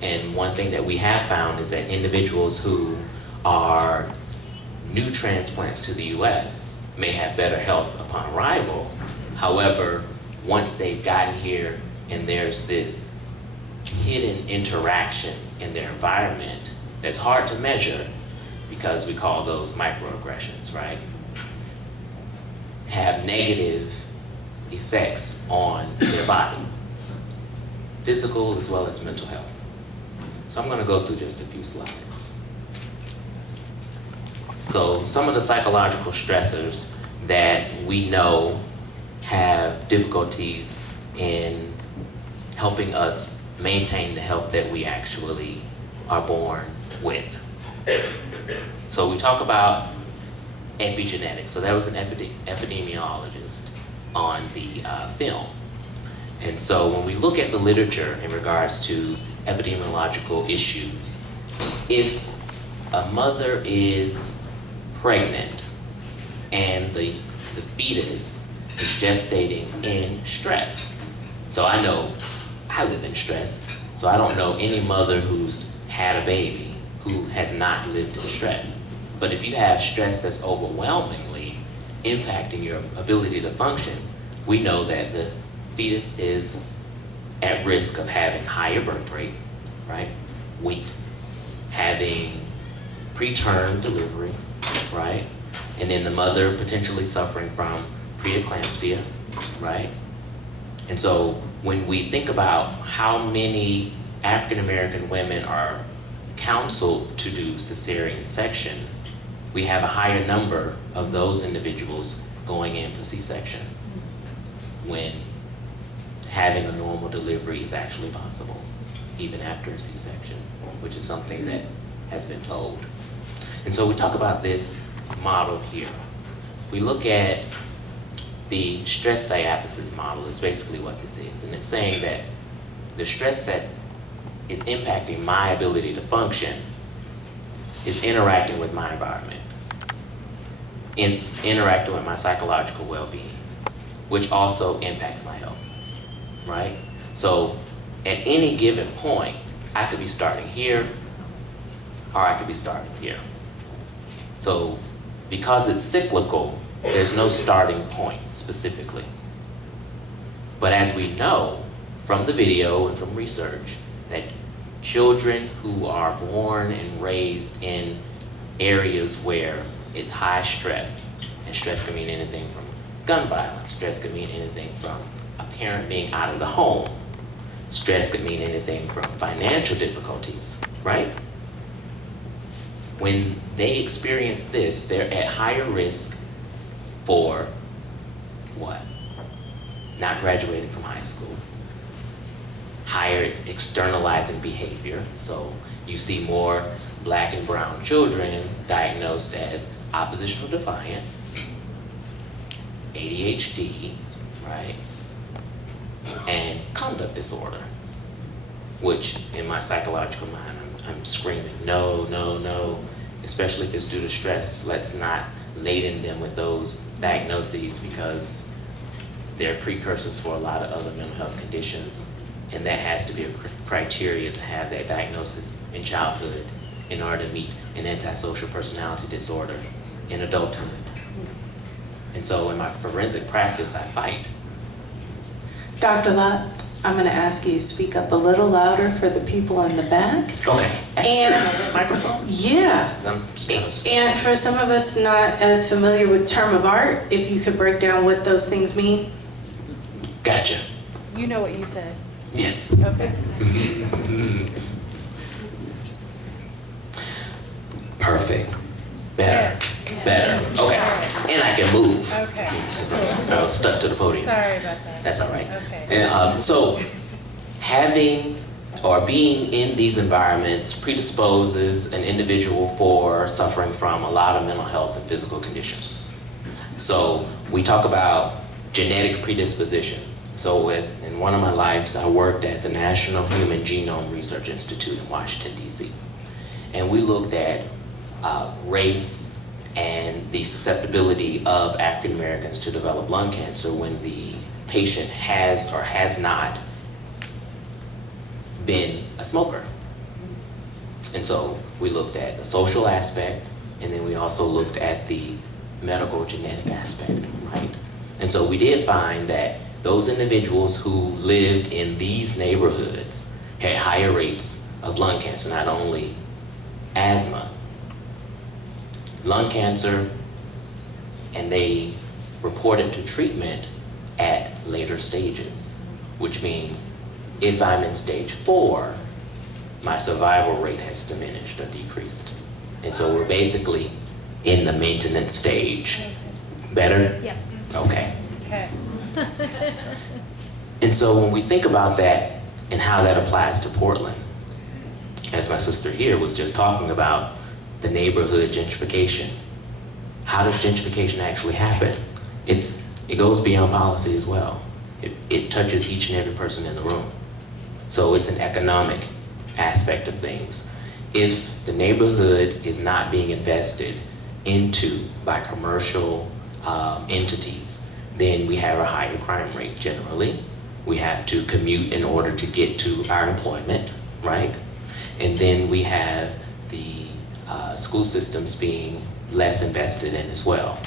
And one thing that we have found is that individuals who are new transplants to the US may have better health upon arrival. However, once they've gotten here and there's this hidden interaction in their environment that's hard to measure because we call those microaggressions, right? Have negative effects on their body, physical as well as mental health. So I'm going to go through just a few slides. So some of the psychological stressors that we know have difficulties in helping us maintain the health that we actually are born with. So we talk about epigenetics. So there was an epidemiologist on the film. And so when we look at the literature in regards to epidemiological issues, if a mother is pregnant and the fetus is gestating in stress, so I know I live in stress, so I don't know any mother who's had a baby who has not lived in stress. But if you have stress that's overwhelmingly impacting your ability to function, we know that the fetus is at risk of having higher birth rate, right? Weight, having preterm delivery, right? And then the mother potentially suffering from preeclampsia, right? And so when we think about how many African American women are counseled to do cesarean section, we have a higher number of those individuals going in for C-sections when having a normal delivery is actually possible, even after a C-section, which is something that has been told. And so we talk about this model here. We look at the stress diathesis model is basically what this is. And it's saying that the stress that is impacting my ability to function is interacting with my environment. It's interacting with my psychological well-being, which also impacts my health, right? So at any given point, I could be starting here, or I could be starting here. So because it's cyclical, there's no starting point specifically. But as we know from the video and from research, that children who are born and raised in areas where it's high stress, and stress can mean anything from gun violence, stress can mean anything from a parent being out of the home, stress could mean anything from financial difficulties, right? When they experience this, they're at higher risk for what? Not graduating from high school. Higher externalizing behavior. So you see more black and brown children diagnosed as oppositional defiant, ADHD, right? And conduct disorder, which in my psychological mind, I'm screaming, no, no, no. Especially if it's due to stress, let's not laden them with those diagnoses because they're precursors for a lot of other mental health conditions. And that has to be a criteria to have that diagnosis in childhood in order to meet an antisocial personality disorder in adulthood. And so in my forensic practice, I fight. Dr. Lott, I'm going to ask you to speak up a little louder for the people in the back. Okay. And microphone? Yeah. And for some of us not as familiar with term of art, if you could break down what those things mean. Gotcha. You know what you said. Yes. Okay. Perfect. Better. Better. Okay. And I can move. Okay. I was stuck to the podium. Sorry about that. That's all right. Okay. And so having or being in these environments predisposes an individual for suffering from a lot of mental health and physical conditions. So we talk about genetic predisposition. So in one of my lives, I worked at the National Human Genome Research Institute in Washington, D.C. And we looked at race and the susceptibility of African Americans to develop lung cancer when the patient has or has not been a smoker. And so we looked at the social aspect, and then we also looked at the medical genetic aspect, right? And so we did find that those individuals who lived in these neighborhoods had higher rates of lung cancer, not only asthma, lung cancer, and they reported to treatment at later stages, which means if I'm in stage 4, my survival rate has diminished or decreased. And so we're basically in the maintenance stage. Better? Yep. Okay. Okay. And so when we think about that and how that applies to Portland, as my sister here was just talking about the neighborhood gentrification, how does gentrification actually happen? It goes beyond policy as well. It touches each and every person in the room. So it's an economic aspect of things. If the neighborhood is not being invested into by commercial entities, then we have a higher crime rate generally. We have to commute in order to get to our employment, right? And then we have the school systems being less invested in as well.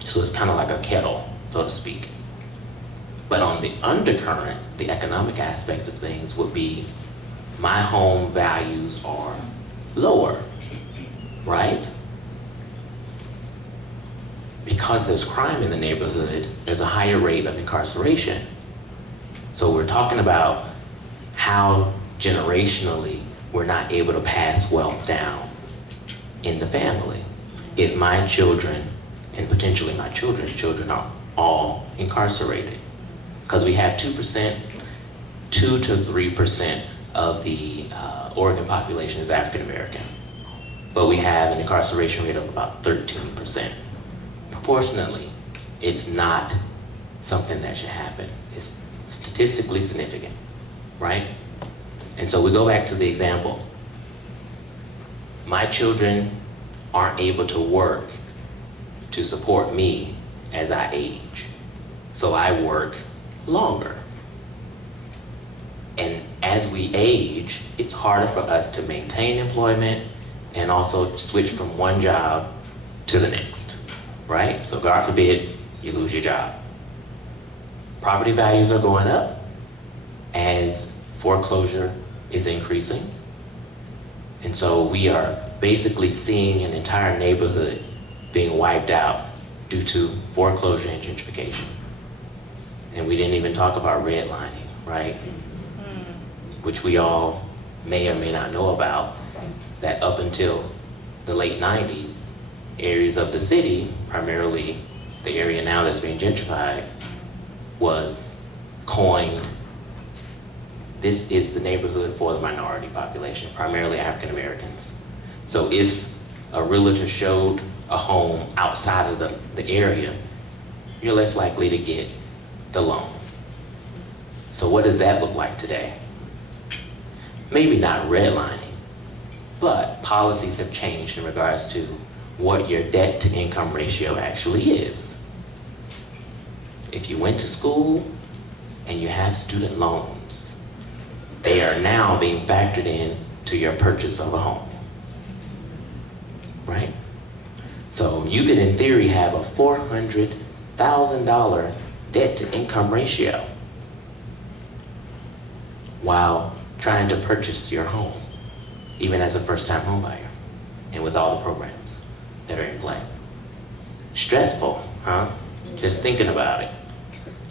So it's kind of like a kettle, so to speak. But on the undercurrent, the economic aspect of things would be my home values are lower, right? Because there's crime in the neighborhood, there's a higher rate of incarceration. So we're talking about how generationally we're not able to pass wealth down in the family. If my children, and potentially my children's children, are all incarcerated. Because we have 2% to 3% of the Oregon population is African American. But we have an incarceration rate of about 13%. Proportionately, it's not something that should happen. It's statistically significant, right? And so we go back to the example. My children aren't able to work to support me as I age. So I work longer. And as we age, it's harder for us to maintain employment and also switch from one job to the next, right? So God forbid you lose your job. Property values are going up as foreclosure is increasing. And so we are basically seeing an entire neighborhood being wiped out due to foreclosure and gentrification. And we didn't even talk about redlining, right? Which we all may or may not know about, that up until the late 90s, areas of the city, primarily the area now that's being gentrified, was coined, this is the neighborhood for the minority population, primarily African Americans. So if a realtor showed a home outside of the area, you're less likely to get the loan. So what does that look like today? Maybe not redlining, but policies have changed in regards to what your debt to income ratio actually is. If you went to school and you have student loans, they are now being factored in to your purchase of a home, right? So you could, in theory, have a $400,000 debt to income ratio while trying to purchase your home, even as a first-time home buyer, and with all the programs that are in play. Stressful, huh? Just thinking about it.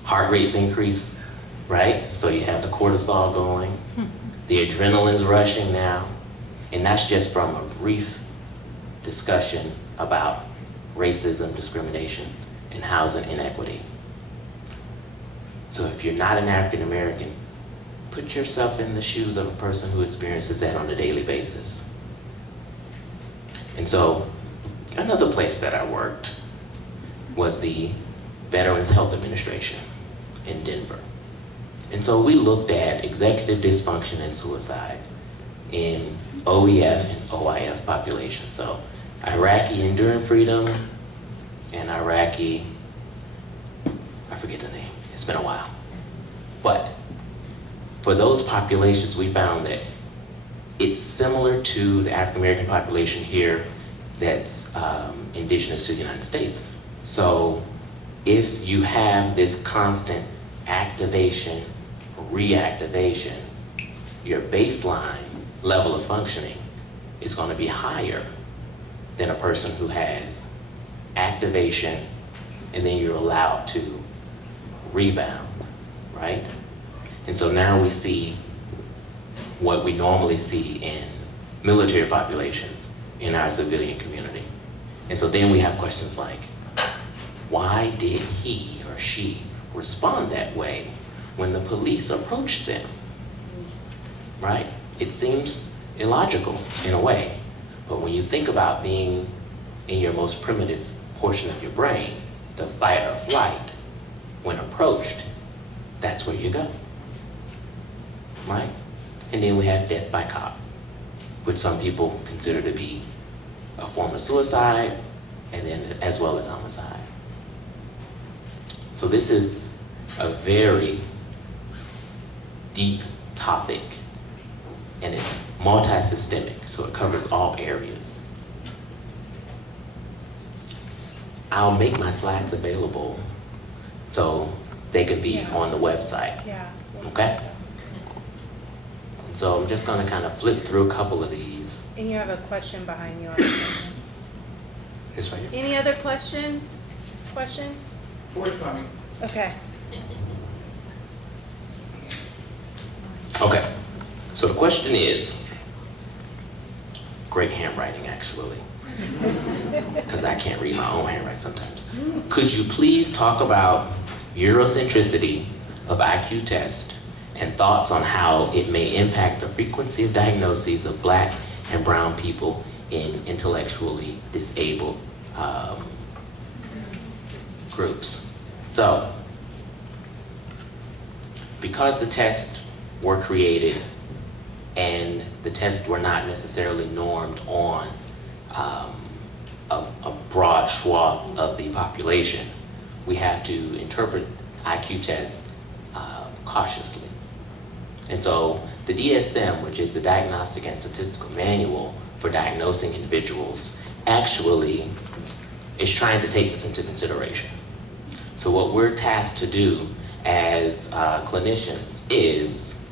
Heart rates increase, right? So you have the cortisol going, the adrenaline's rushing now, and that's just from a brief discussion about racism, discrimination, and housing inequity. So if you're not an African American, put yourself in the shoes of a person who experiences that on a daily basis. And so another place that I worked was the Veterans Health Administration in Denver. And so we looked at executive dysfunction and suicide in OEF and OIF populations. So Iraqi Enduring Freedom and Iraqi, I forget the name, it's been a while. But for those populations, we found that it's similar to the African American population here that's indigenous to the United States. So if you have this constant activation, reactivation, your baseline level of functioning is going to be higher than a person who has activation and then you're allowed to rebound, right? And so now we see what we normally see in military populations in our civilian community. And so then we have questions like, why did he or she respond that way when the police approached them, right? It seems illogical in a way, but when you think about being in your most primitive portion of your brain, the fight or flight, when approached, that's where you go, right? And then we have death by cop, which some people consider to be a form of suicide, and then as well as homicide. So this is a very deep topic, and it's multi-systemic, so it covers all areas. I'll make my slides available so they can be on the website. Yeah. Okay? So I'm just gonna kind of flip through a couple of these. And you have a question behind you. This right here. Any other questions? Questions? Forthcoming. Okay. Okay, so the question is, great handwriting actually, because I can't read my own handwriting sometimes. Could you please talk about Eurocentricity of IQ test and thoughts on how it may impact the frequency of diagnoses of Black and brown people in intellectually disabled groups? So, because the tests were created and the tests were not necessarily normed on a broad swath of the population, we have to interpret IQ tests cautiously. And so the DSM, which is the Diagnostic and Statistical Manual for diagnosing individuals, actually is trying to take this into consideration. So what we're tasked to do as clinicians is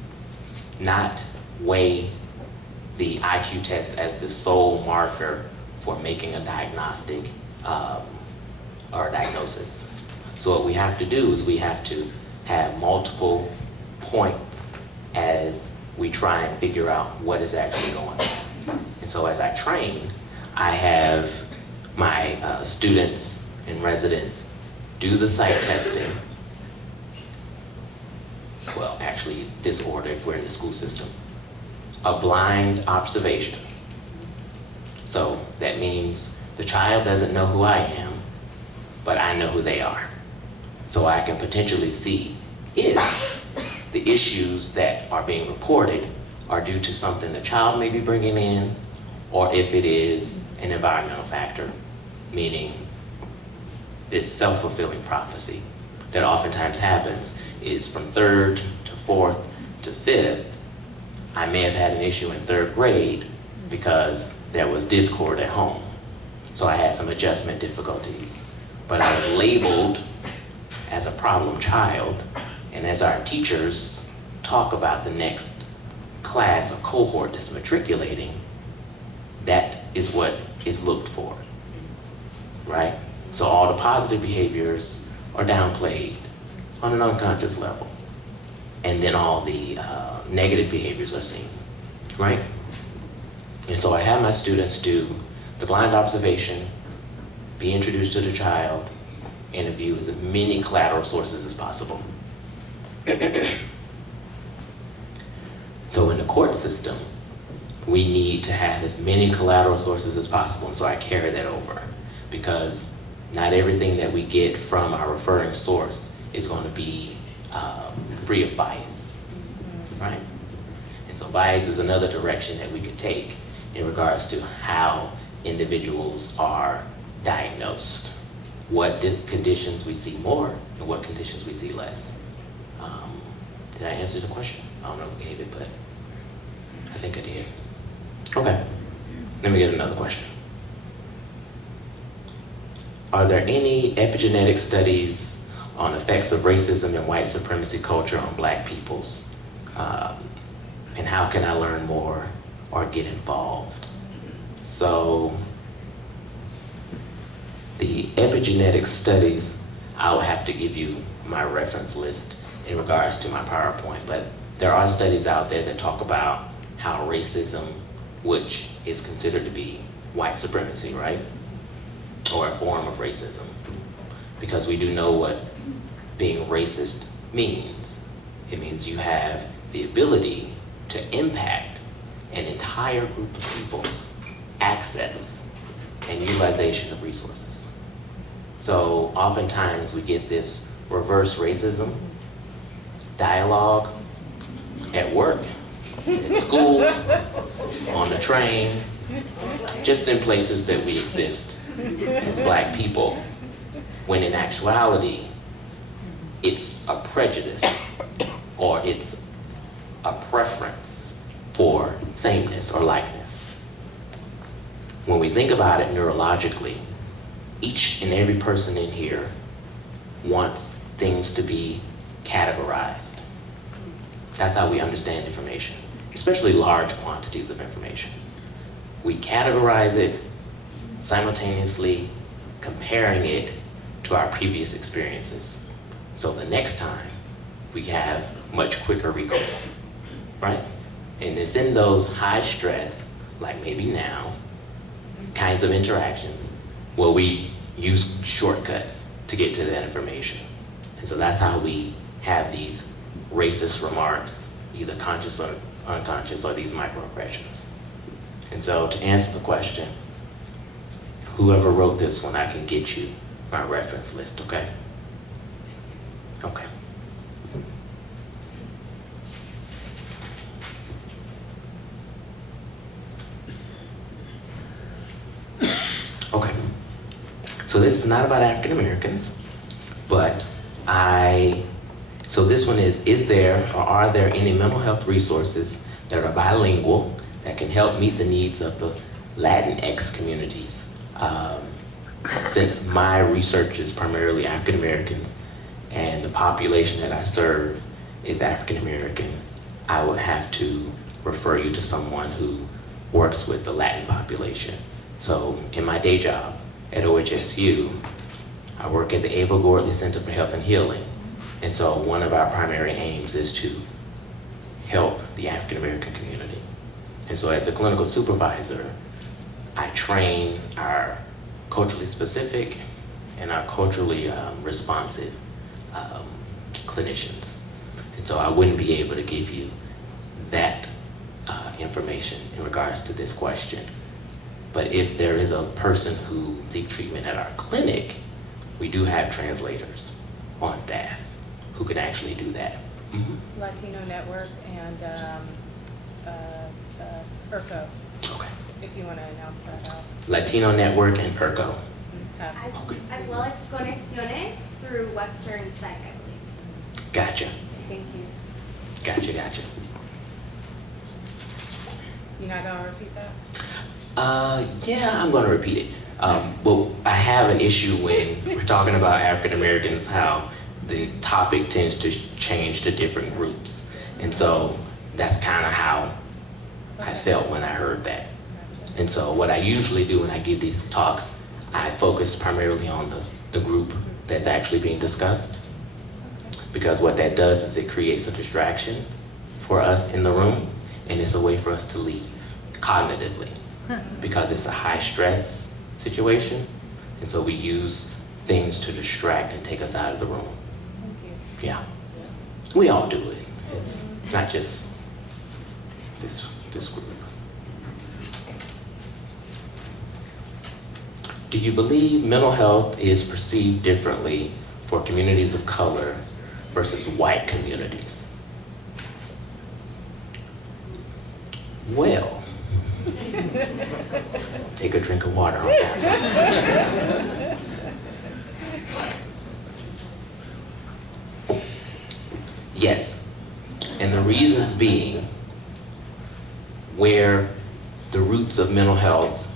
not weigh the IQ test as the sole marker for making a diagnostic or a diagnosis. So what we have to do is we have to have multiple points as we try and figure out what is actually going on. And so as I train, I have my students and residents do the psych testing. Well, actually, this order if we're in the school system. A blind observation. So that means the child doesn't know who I am, but I know who they are. So I can potentially see if the issues that are being reported are due to something the child may be bringing in, or if it is an environmental factor, meaning this self-fulfilling prophecy that oftentimes happens is from 3rd to 4th to 5th, I may have had an issue in 3rd grade because there was discord at home. So I had some adjustment difficulties, but I was labeled as a problem child, and as our teachers talk about the next class or cohort that's matriculating, that is what is looked for, right? So all the positive behaviors are downplayed on an unconscious level, and then all the negative behaviors are seen, right? And so I have my students do the blind observation, be introduced to the child, interview as many collateral sources as possible. So in the court system, we need to have as many collateral sources as possible, and so I carry that over, because not everything that we get from our referring source is going to be free of bias, right? And so bias is another direction that we could take in regards to how individuals are diagnosed, what conditions we see more and what conditions we see less. Did I answer the question? I don't know who gave it, but I think I did. Okay, let me get another question. Are there any epigenetic studies on effects of racism and white supremacy culture on Black peoples? And how can I learn more or get involved? So the epigenetic studies, I'll have to give you my reference list in regards to my PowerPoint, but there are studies out there that talk about how racism, which is considered to be white supremacy, right? Or a form of racism. Because we do know what being racist means. It means you have the ability to impact an entire group of people's access and utilization of resources. So oftentimes we get this reverse racism dialogue at work, at school, on the train, just in places that we exist as Black people, when in actuality, it's a prejudice or it's a preference for sameness or likeness. When we think about it neurologically, each and every person in here wants things to be categorized. That's how we understand information, especially large quantities of information. We categorize it simultaneously comparing it to our previous experiences. So the next time we have much quicker recall, right? And it's in those high stress, like maybe now, kinds of interactions where we use shortcuts to get to that information. And so that's how we have these racist remarks, either conscious or unconscious, or these microaggressions. And so to answer the question, whoever wrote this one, I can get you my reference list, okay? Okay. Okay. So this is not about African Americans, but so this one is there or are there any mental health resources that are bilingual that can help meet the needs of the Latinx communities? Since my research is primarily African Americans and the population that I serve is African American, I would have to refer you to someone who works with the Latin population. So in my day job at OHSU, I work at the Abel Gordley Center for Health and Healing. And so one of our primary aims is to help the African American community. And so as a clinical supervisor, I train our culturally specific and our culturally responsive clinicians. And so I wouldn't be able to give you that information in regards to this question. But if there is a person who seeks treatment at our clinic, we do have translators on staff who can actually do that. Mm-hmm. Latino Network and ERCO. Okay. If you want to announce that out. Latino Network and ERCO. As well as Conexiones through Western Psych, I believe. Gotcha. Thank you. Gotcha. You're not going to repeat that? Yeah, I'm going to repeat it. Well, I have an issue when we're talking about African Americans, how the topic tends to change to different groups. And so that's kind of how I felt when I heard that. And so what I usually do when I give these talks, I focus primarily on the group that's actually being discussed. Because what that does is it creates a distraction for us in the room, and it's a way for us to leave cognitively. because it's a high stress situation. And so we use things to distract and take us out of the room. Yeah. We all do it. It's not just this group. Do you believe mental health is perceived differently for communities of color versus white communities? Well, take a drink of water on that. Yes, and the reasons being where the roots of mental health,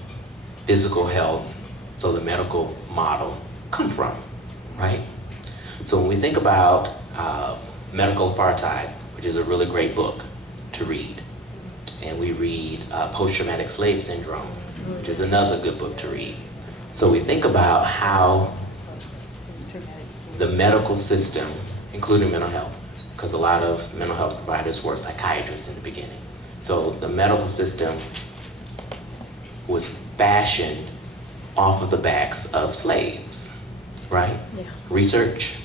physical health, so the medical model come from, right? So when we think about Medical Apartheid, which is a really great book to read, and we read Post-Traumatic Slave Syndrome, which is another good book to read. So we think about how the medical system, including mental health, because a lot of mental health providers were psychiatrists in the beginning. So the medical system was fashioned off of the backs of slaves, right? Yeah. Research.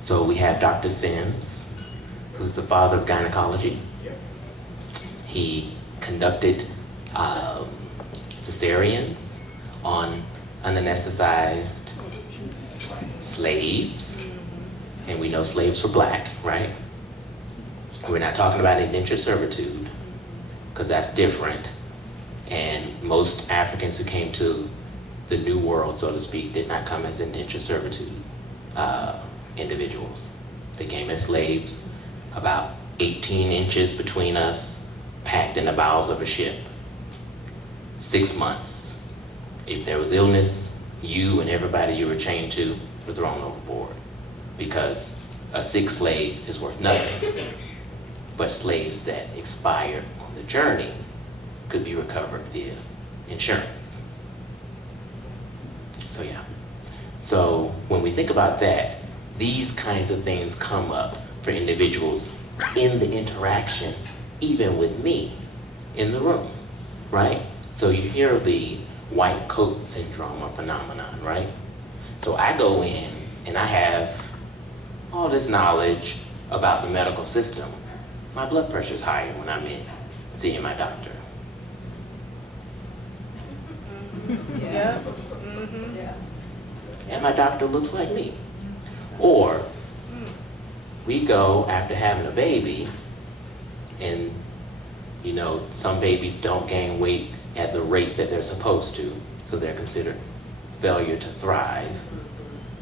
So we have Dr. Sims, who's the father of gynecology. He conducted cesareans on unanesthetized slaves, and we know slaves were black, right? We're not talking about indentured servitude, because that's different. And most Africans who came to the New World, so to speak, did not come as indentured servitude individuals. They came as slaves, about 18 inches between us, packed in the bowels of a ship. 6 months. If there was illness, you and everybody you were chained to were thrown overboard, because a sick slave is worth nothing. But slaves that expired on the journey could be recovered via insurance. So yeah. So when we think about that, these kinds of things come up for individuals in the interaction, even with me in the room, right? So you hear the white coat syndrome or phenomenon, right? So I go in and I have all this knowledge about the medical system. My blood pressure's higher when I'm in seeing my doctor. Yeah. And my doctor looks like me. Or we go after having a baby, and you know, some babies don't gain weight at the rate that they're supposed to, so they're considered failure to thrive,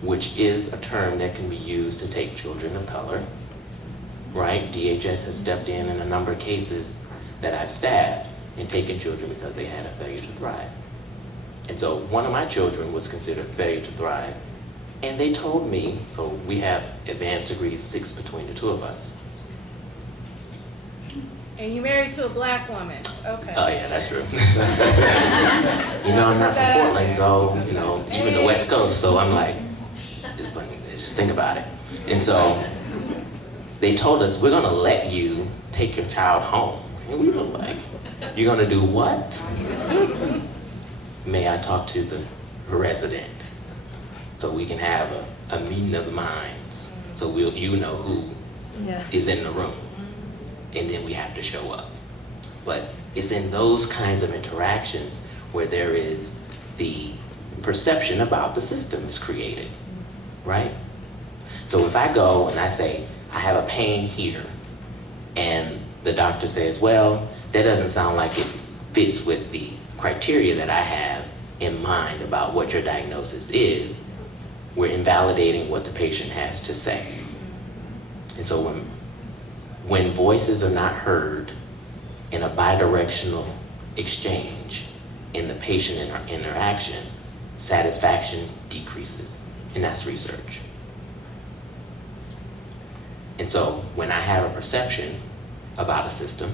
which is a term that can be used to take children of color, right? DHS has stepped in a number of cases that I've staffed and taken children because they had a failure to thrive. And so one of my children was considered failure to thrive, and they told me, so we have advanced degrees 6 between the two of us. And you married to a black woman. Okay. Oh yeah, that's true. You know, I'm not from Portland, so, you know, even the West Coast, so I'm like, just think about it. And so they told us, we're gonna let you take your child home. And we were like, you're gonna do what? May I talk to the resident so we can have a meeting of the minds, so you know who is in the room, and then we have to show up. But it's in those kinds of interactions where there is the perception about the system is created, right? So if I go and I say, I have a pain here, and the doctor says, well, that doesn't sound like it fits with the criteria that I have in mind about what your diagnosis is, we're invalidating what the patient has to say. And so when voices are not heard in a bidirectional exchange in the patient interaction, satisfaction decreases, and that's research. And so when I have a perception about a system,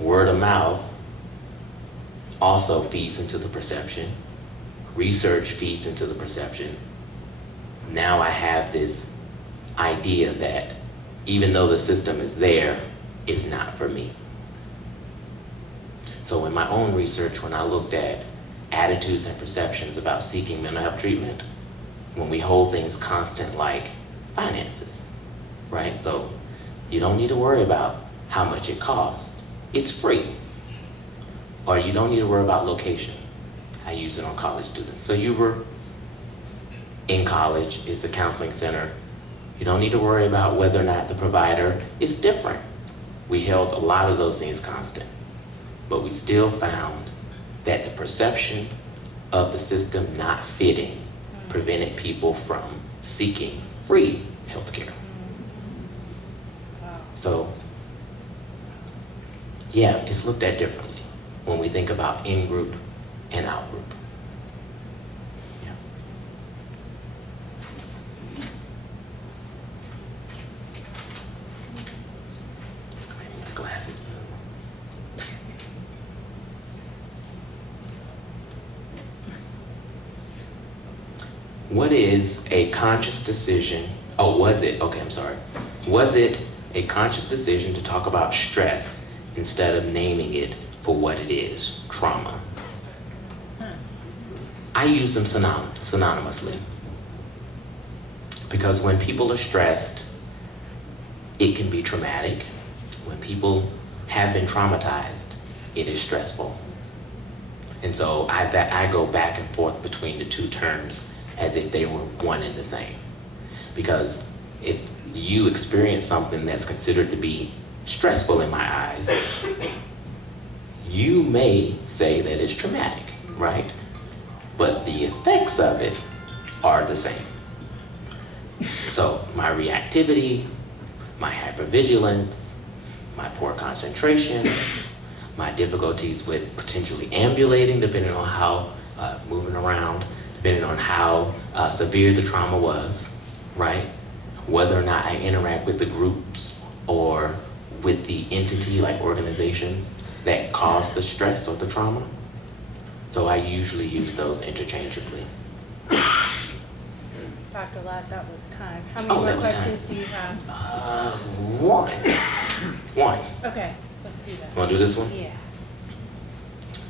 word of mouth also feeds into the perception. Research feeds into the perception. Now I have this idea that even though the system is there, it's not for me. So in my own research, when I looked at attitudes and perceptions about seeking mental health treatment, when we hold things constant like finances, right? So you don't need to worry about how much it costs. It's free. Or you don't need to worry about location. I use it on college students. So you were in college, it's a counseling center. You don't need to worry about whether or not the provider is different. We held a lot of those things constant, but we still found that the perception of the system not fitting prevented people from seeking free healthcare. So, yeah, it's looked at differently when we think about in-group and out-group. Yeah. I need my glasses. What is a conscious decision? Oh, was it? Okay, I'm sorry. Was it a conscious decision to talk about stress instead of naming it for what it is, trauma? I use them synonymously. Because when people are stressed, it can be traumatic. When people have been traumatized, it is stressful. And so I go back and forth between the two terms as if they were one and the same. Because if you experience something that's considered to be stressful in my eyes, you may say that it's traumatic, right? But the effects of it are the same. So my reactivity, my hypervigilance, my poor concentration, my difficulties with potentially ambulating, depending on how, moving around, depending on how severe the trauma was, right? Whether or not I interact with the groups or with the entity, like organizations, that cause the stress or the trauma. So I usually use those interchangeably. Dr. Lott, that was time. How many Oh, that more was questions time. do you have? One. Okay, let's do that. Want to do this one?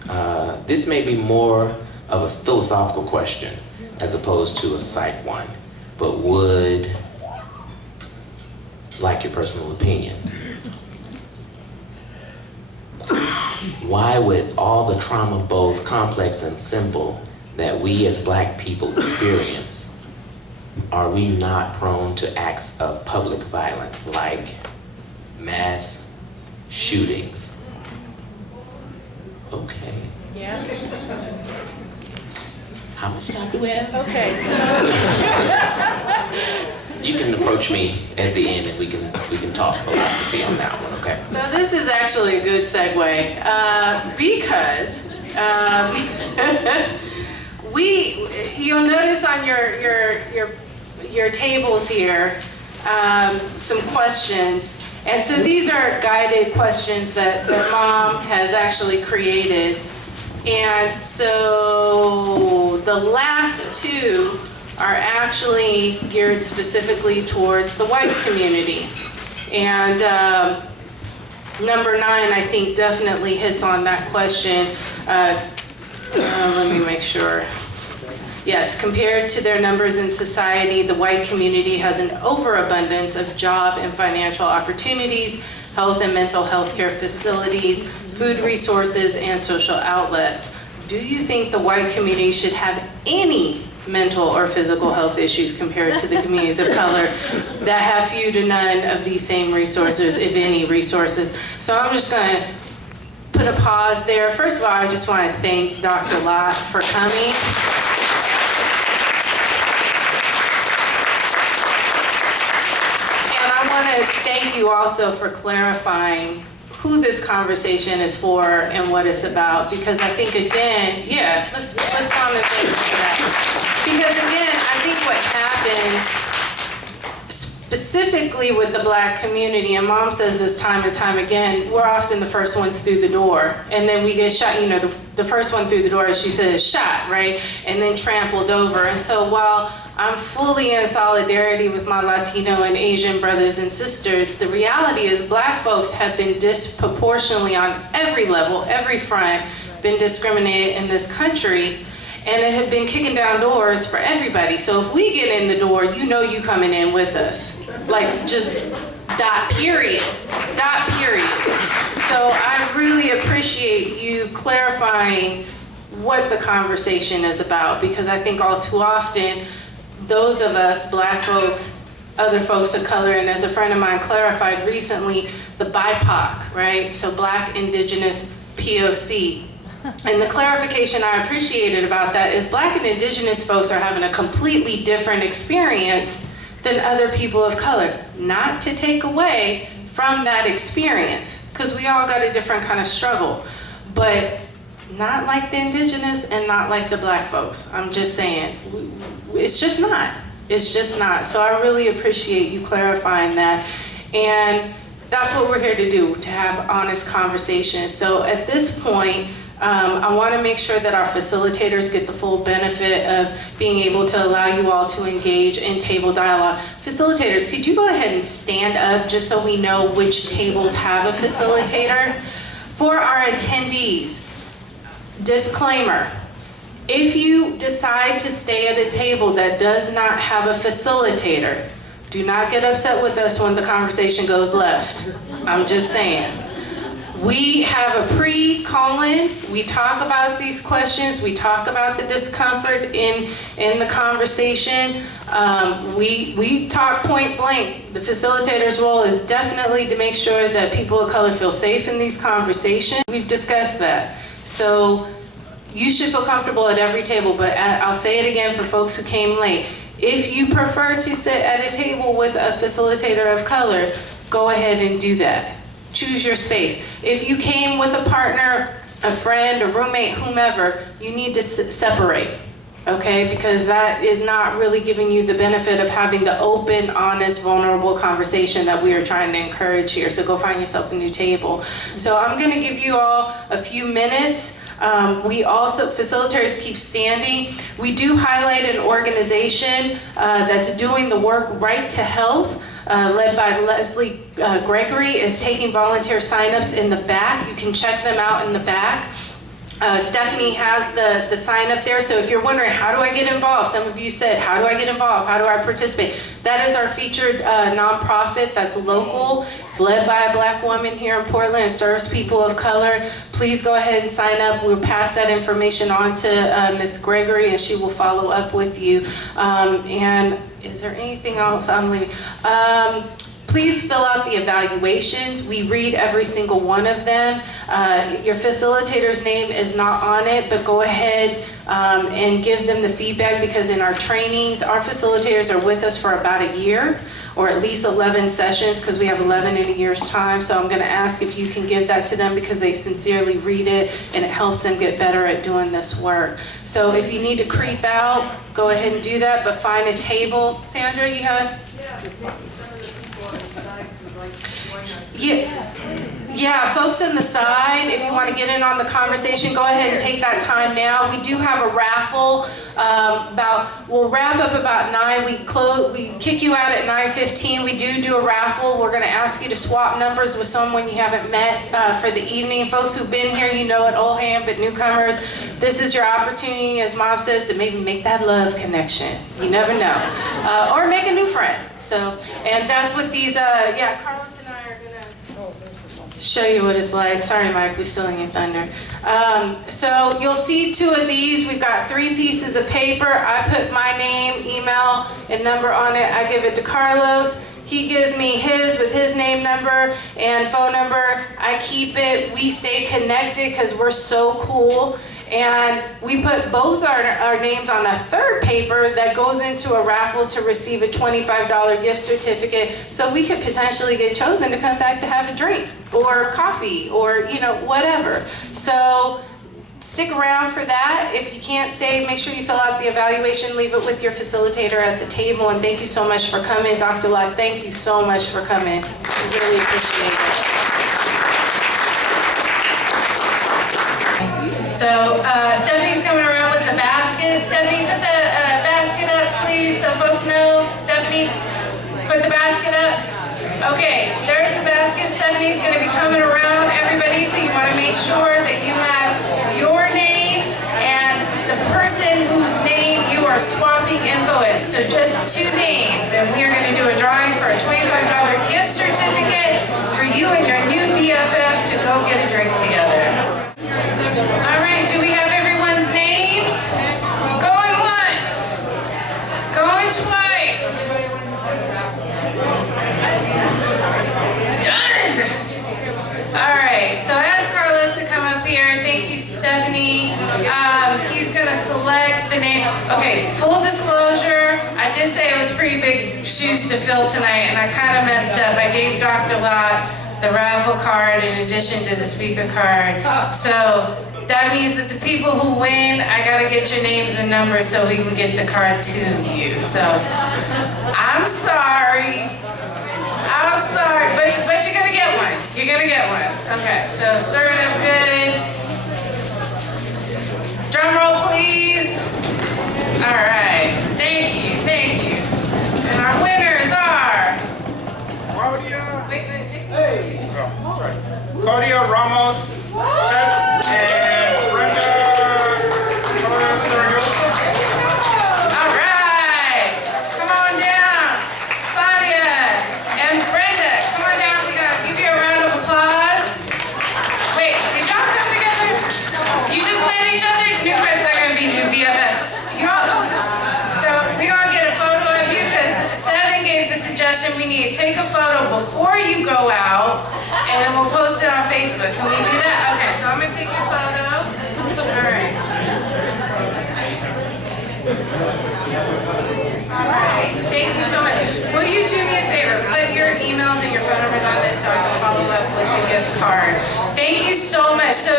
Yeah. This may be more of a philosophical question as opposed to a psych one, but would like your personal opinion. Why with all the trauma, both complex and simple, that we as Black people experience, are we not prone to acts of public violence like mass shootings? Okay. Yeah. How much time do we have? Okay, You can approach me at the end and we can talk philosophy on that one, okay? So this is actually a good segue because you'll notice on your tables here some questions, and so these are guided questions that Mom has actually created, and so the last two are actually geared specifically towards the white community. And number 9, I think, definitely hits on that question. Let me make sure. Yes, compared to their numbers in society, the white community has an overabundance of job and financial opportunities, health and mental health care facilities, food resources, and social outlets. Do you think the white community should have any mental or physical health issues compared to the communities of color that have few to none of these same resources, if any resources? So I'm just going to put a pause there. First of all, I just want to thank Dr. Lott for coming. And I want to thank you also for clarifying who this conversation is for and what it's about, because I think, again, yeah, let's go on and thank you for that. Because again, I think what happens, specifically with the Black community, and Mom says this time and time again, we're often the first ones through the door, and then we get shot, you know, the first one through the door, as she says, shot, right, and then trampled over. And so while I'm fully in solidarity with my Latino and Asian brothers and sisters, the reality is Black folks have been disproportionately on every level, every front, been discriminated in this country, and it had been kicking down doors for everybody. So if we get in the door, you know you coming in with us. Like, just dot period. Dot period. So I really appreciate you clarifying what the conversation is about, because I think all too often, those of us, Black folks, other folks of color, and as a friend of mine clarified recently, the BIPOC, right? So Black, Indigenous, POC. And the clarification I appreciated about that is Black and Indigenous folks are having a completely different experience than other people of color. Not to take away from that experience, because we all got a different kind of struggle, but not like the Indigenous and not like the Black folks. I'm just saying, it's just not. It's just not. So I really appreciate you clarifying that. And that's what we're here to do, to have honest conversations. So at this point, I want to make sure that our facilitators get the full benefit of being able to allow you all to engage in table dialogue. Facilitators, could you go ahead and stand up just so we know which tables have a facilitator? For our attendees, disclaimer, if you decide to stay at a table that does not have a facilitator, do not get upset with us when the conversation goes left. I'm just saying. We have a pre-call-in. We talk about these questions. We talk about the discomfort in the conversation. We talk point blank. The facilitator's role is definitely to make sure that people of color feel safe in these conversations. We've discussed that. So you should feel comfortable at every table, but I'll say it again for folks who came late. If you prefer to sit at a table with a facilitator of color, go ahead and do that. Choose your space. If you came with a partner, a friend, a roommate, whomever, you need to separate, okay? Because that is not really giving you the benefit of having the open, honest, vulnerable conversation that we are trying to encourage here. So go find yourself a new table. So I'm gonna give you all a few minutes. We also, facilitators keep standing. We do highlight an organization that's doing the work Right to Health, led by Leslie Gregory, is taking volunteer signups in the back. You can check them out in the back. Stephanie has the sign up there, so if you're wondering, how do I get involved? Some of you said, how do I get involved? How do I participate? That is our featured nonprofit that's local. It's led by a Black woman here in Portland and serves people of color. Please go ahead and sign up. We'll pass that information on to Ms. Gregory, and she will follow up with you. And is there anything else I'm leaving? Please fill out the evaluations. We read every single one of them. Your facilitator's name is not on it, but go ahead and give them the feedback, because in our trainings, our facilitators are with us for about a year, or at least 11 sessions, because we have 11 in a year's time. So I'm gonna ask if you can give that to them, because they sincerely read it and it helps them get better at doing this work. So if you need to creep out, go ahead and do that, but find a table. Sandra, you have? Yeah, folks on the side, if you want to get in on the conversation, go ahead and take that time now. We do have a raffle. We'll wrap up about 9. We kick you out at 9:15. We do a raffle. We're going to ask you to swap numbers with someone you haven't met for the evening. Folks who've been here, you know it, old hand, but newcomers, this is your opportunity, as Mom says, to maybe make that love connection. You never know. Or make a new friend. So, and that's what these, Carlos and I are going to show you what it's like. Sorry, Mike, we're stealing your thunder. So you'll see 2 of these. We've got 3 pieces of paper. I put my name, email, and number on it. I give it to Carlos. He gives me his with his name, number, and phone number. I keep it. We stay connected because we're so cool. And we put both our names on a 3rd paper that goes into a raffle to receive a $25 gift certificate, so we could potentially get chosen to come back to have a drink or coffee or, whatever. So stick around for that. If you can't stay, make sure you fill out the evaluation, leave it with your facilitator at the table, and thank you so much for coming. Dr. Lott, thank you so much for coming. We really appreciate it. So Stephanie's coming around with the basket. Stephanie, put the basket up, please, so folks know. Stephanie, put the basket up. Okay, there's the basket. Stephanie's going to be coming around, everybody, so you want to make sure that you have your name and the person whose name you are swapping info in. So just 2 names, and we are going to do a drawing for a $25 gift certificate for you and your new BFF to go get a drink together. All right, do we have everyone's names? Going once, going twice. Done. All right, so I asked Carlos to come up here. Thank you, Stephanie. He's gonna select the name. Okay, full disclosure, I did say it was pretty big shoes to fill tonight, and I kind of messed up. I gave Dr. Lott the raffle card in addition to the speaker card. So that means that the people who win, I gotta get your names and numbers so we can get the card to you. So I'm sorry. I'm sorry, but you're gonna get one. You're gonna get one. Okay, so stir it up good. Drum roll, please. All right, thank you. And our winners are... Claudia Ramos, Tex, and Brenda Torres. All right, come on down. Claudia and Brenda, come on down. We gotta give you a round of applause. Wait, did y'all come together? You just met each other? New guys not gonna be new BFFs. So we're gonna get a photo of you because Seven gave the suggestion we need to take a photo before you go out, and then we'll post it on Facebook. Can we do that? Okay, so I'm gonna take your photo. All right. All right, thank you so much. Will you do me a favor? Put your emails and your phone numbers on this so I can follow up with the gift card. Thank you so much. So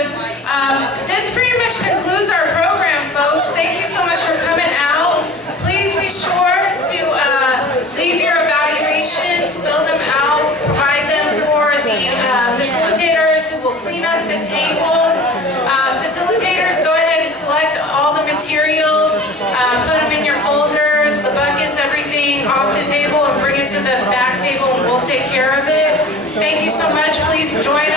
this pretty much concludes our program, folks. Thank you so much for coming out. Please be sure to leave your evaluations, fill them out, provide them for the facilitators who will clean up the tables. Facilitators, go ahead and collect all the materials, put them in your folders, the buckets, everything off the table, and bring it to the back table, and we'll take care of it. Thank you so much. Please join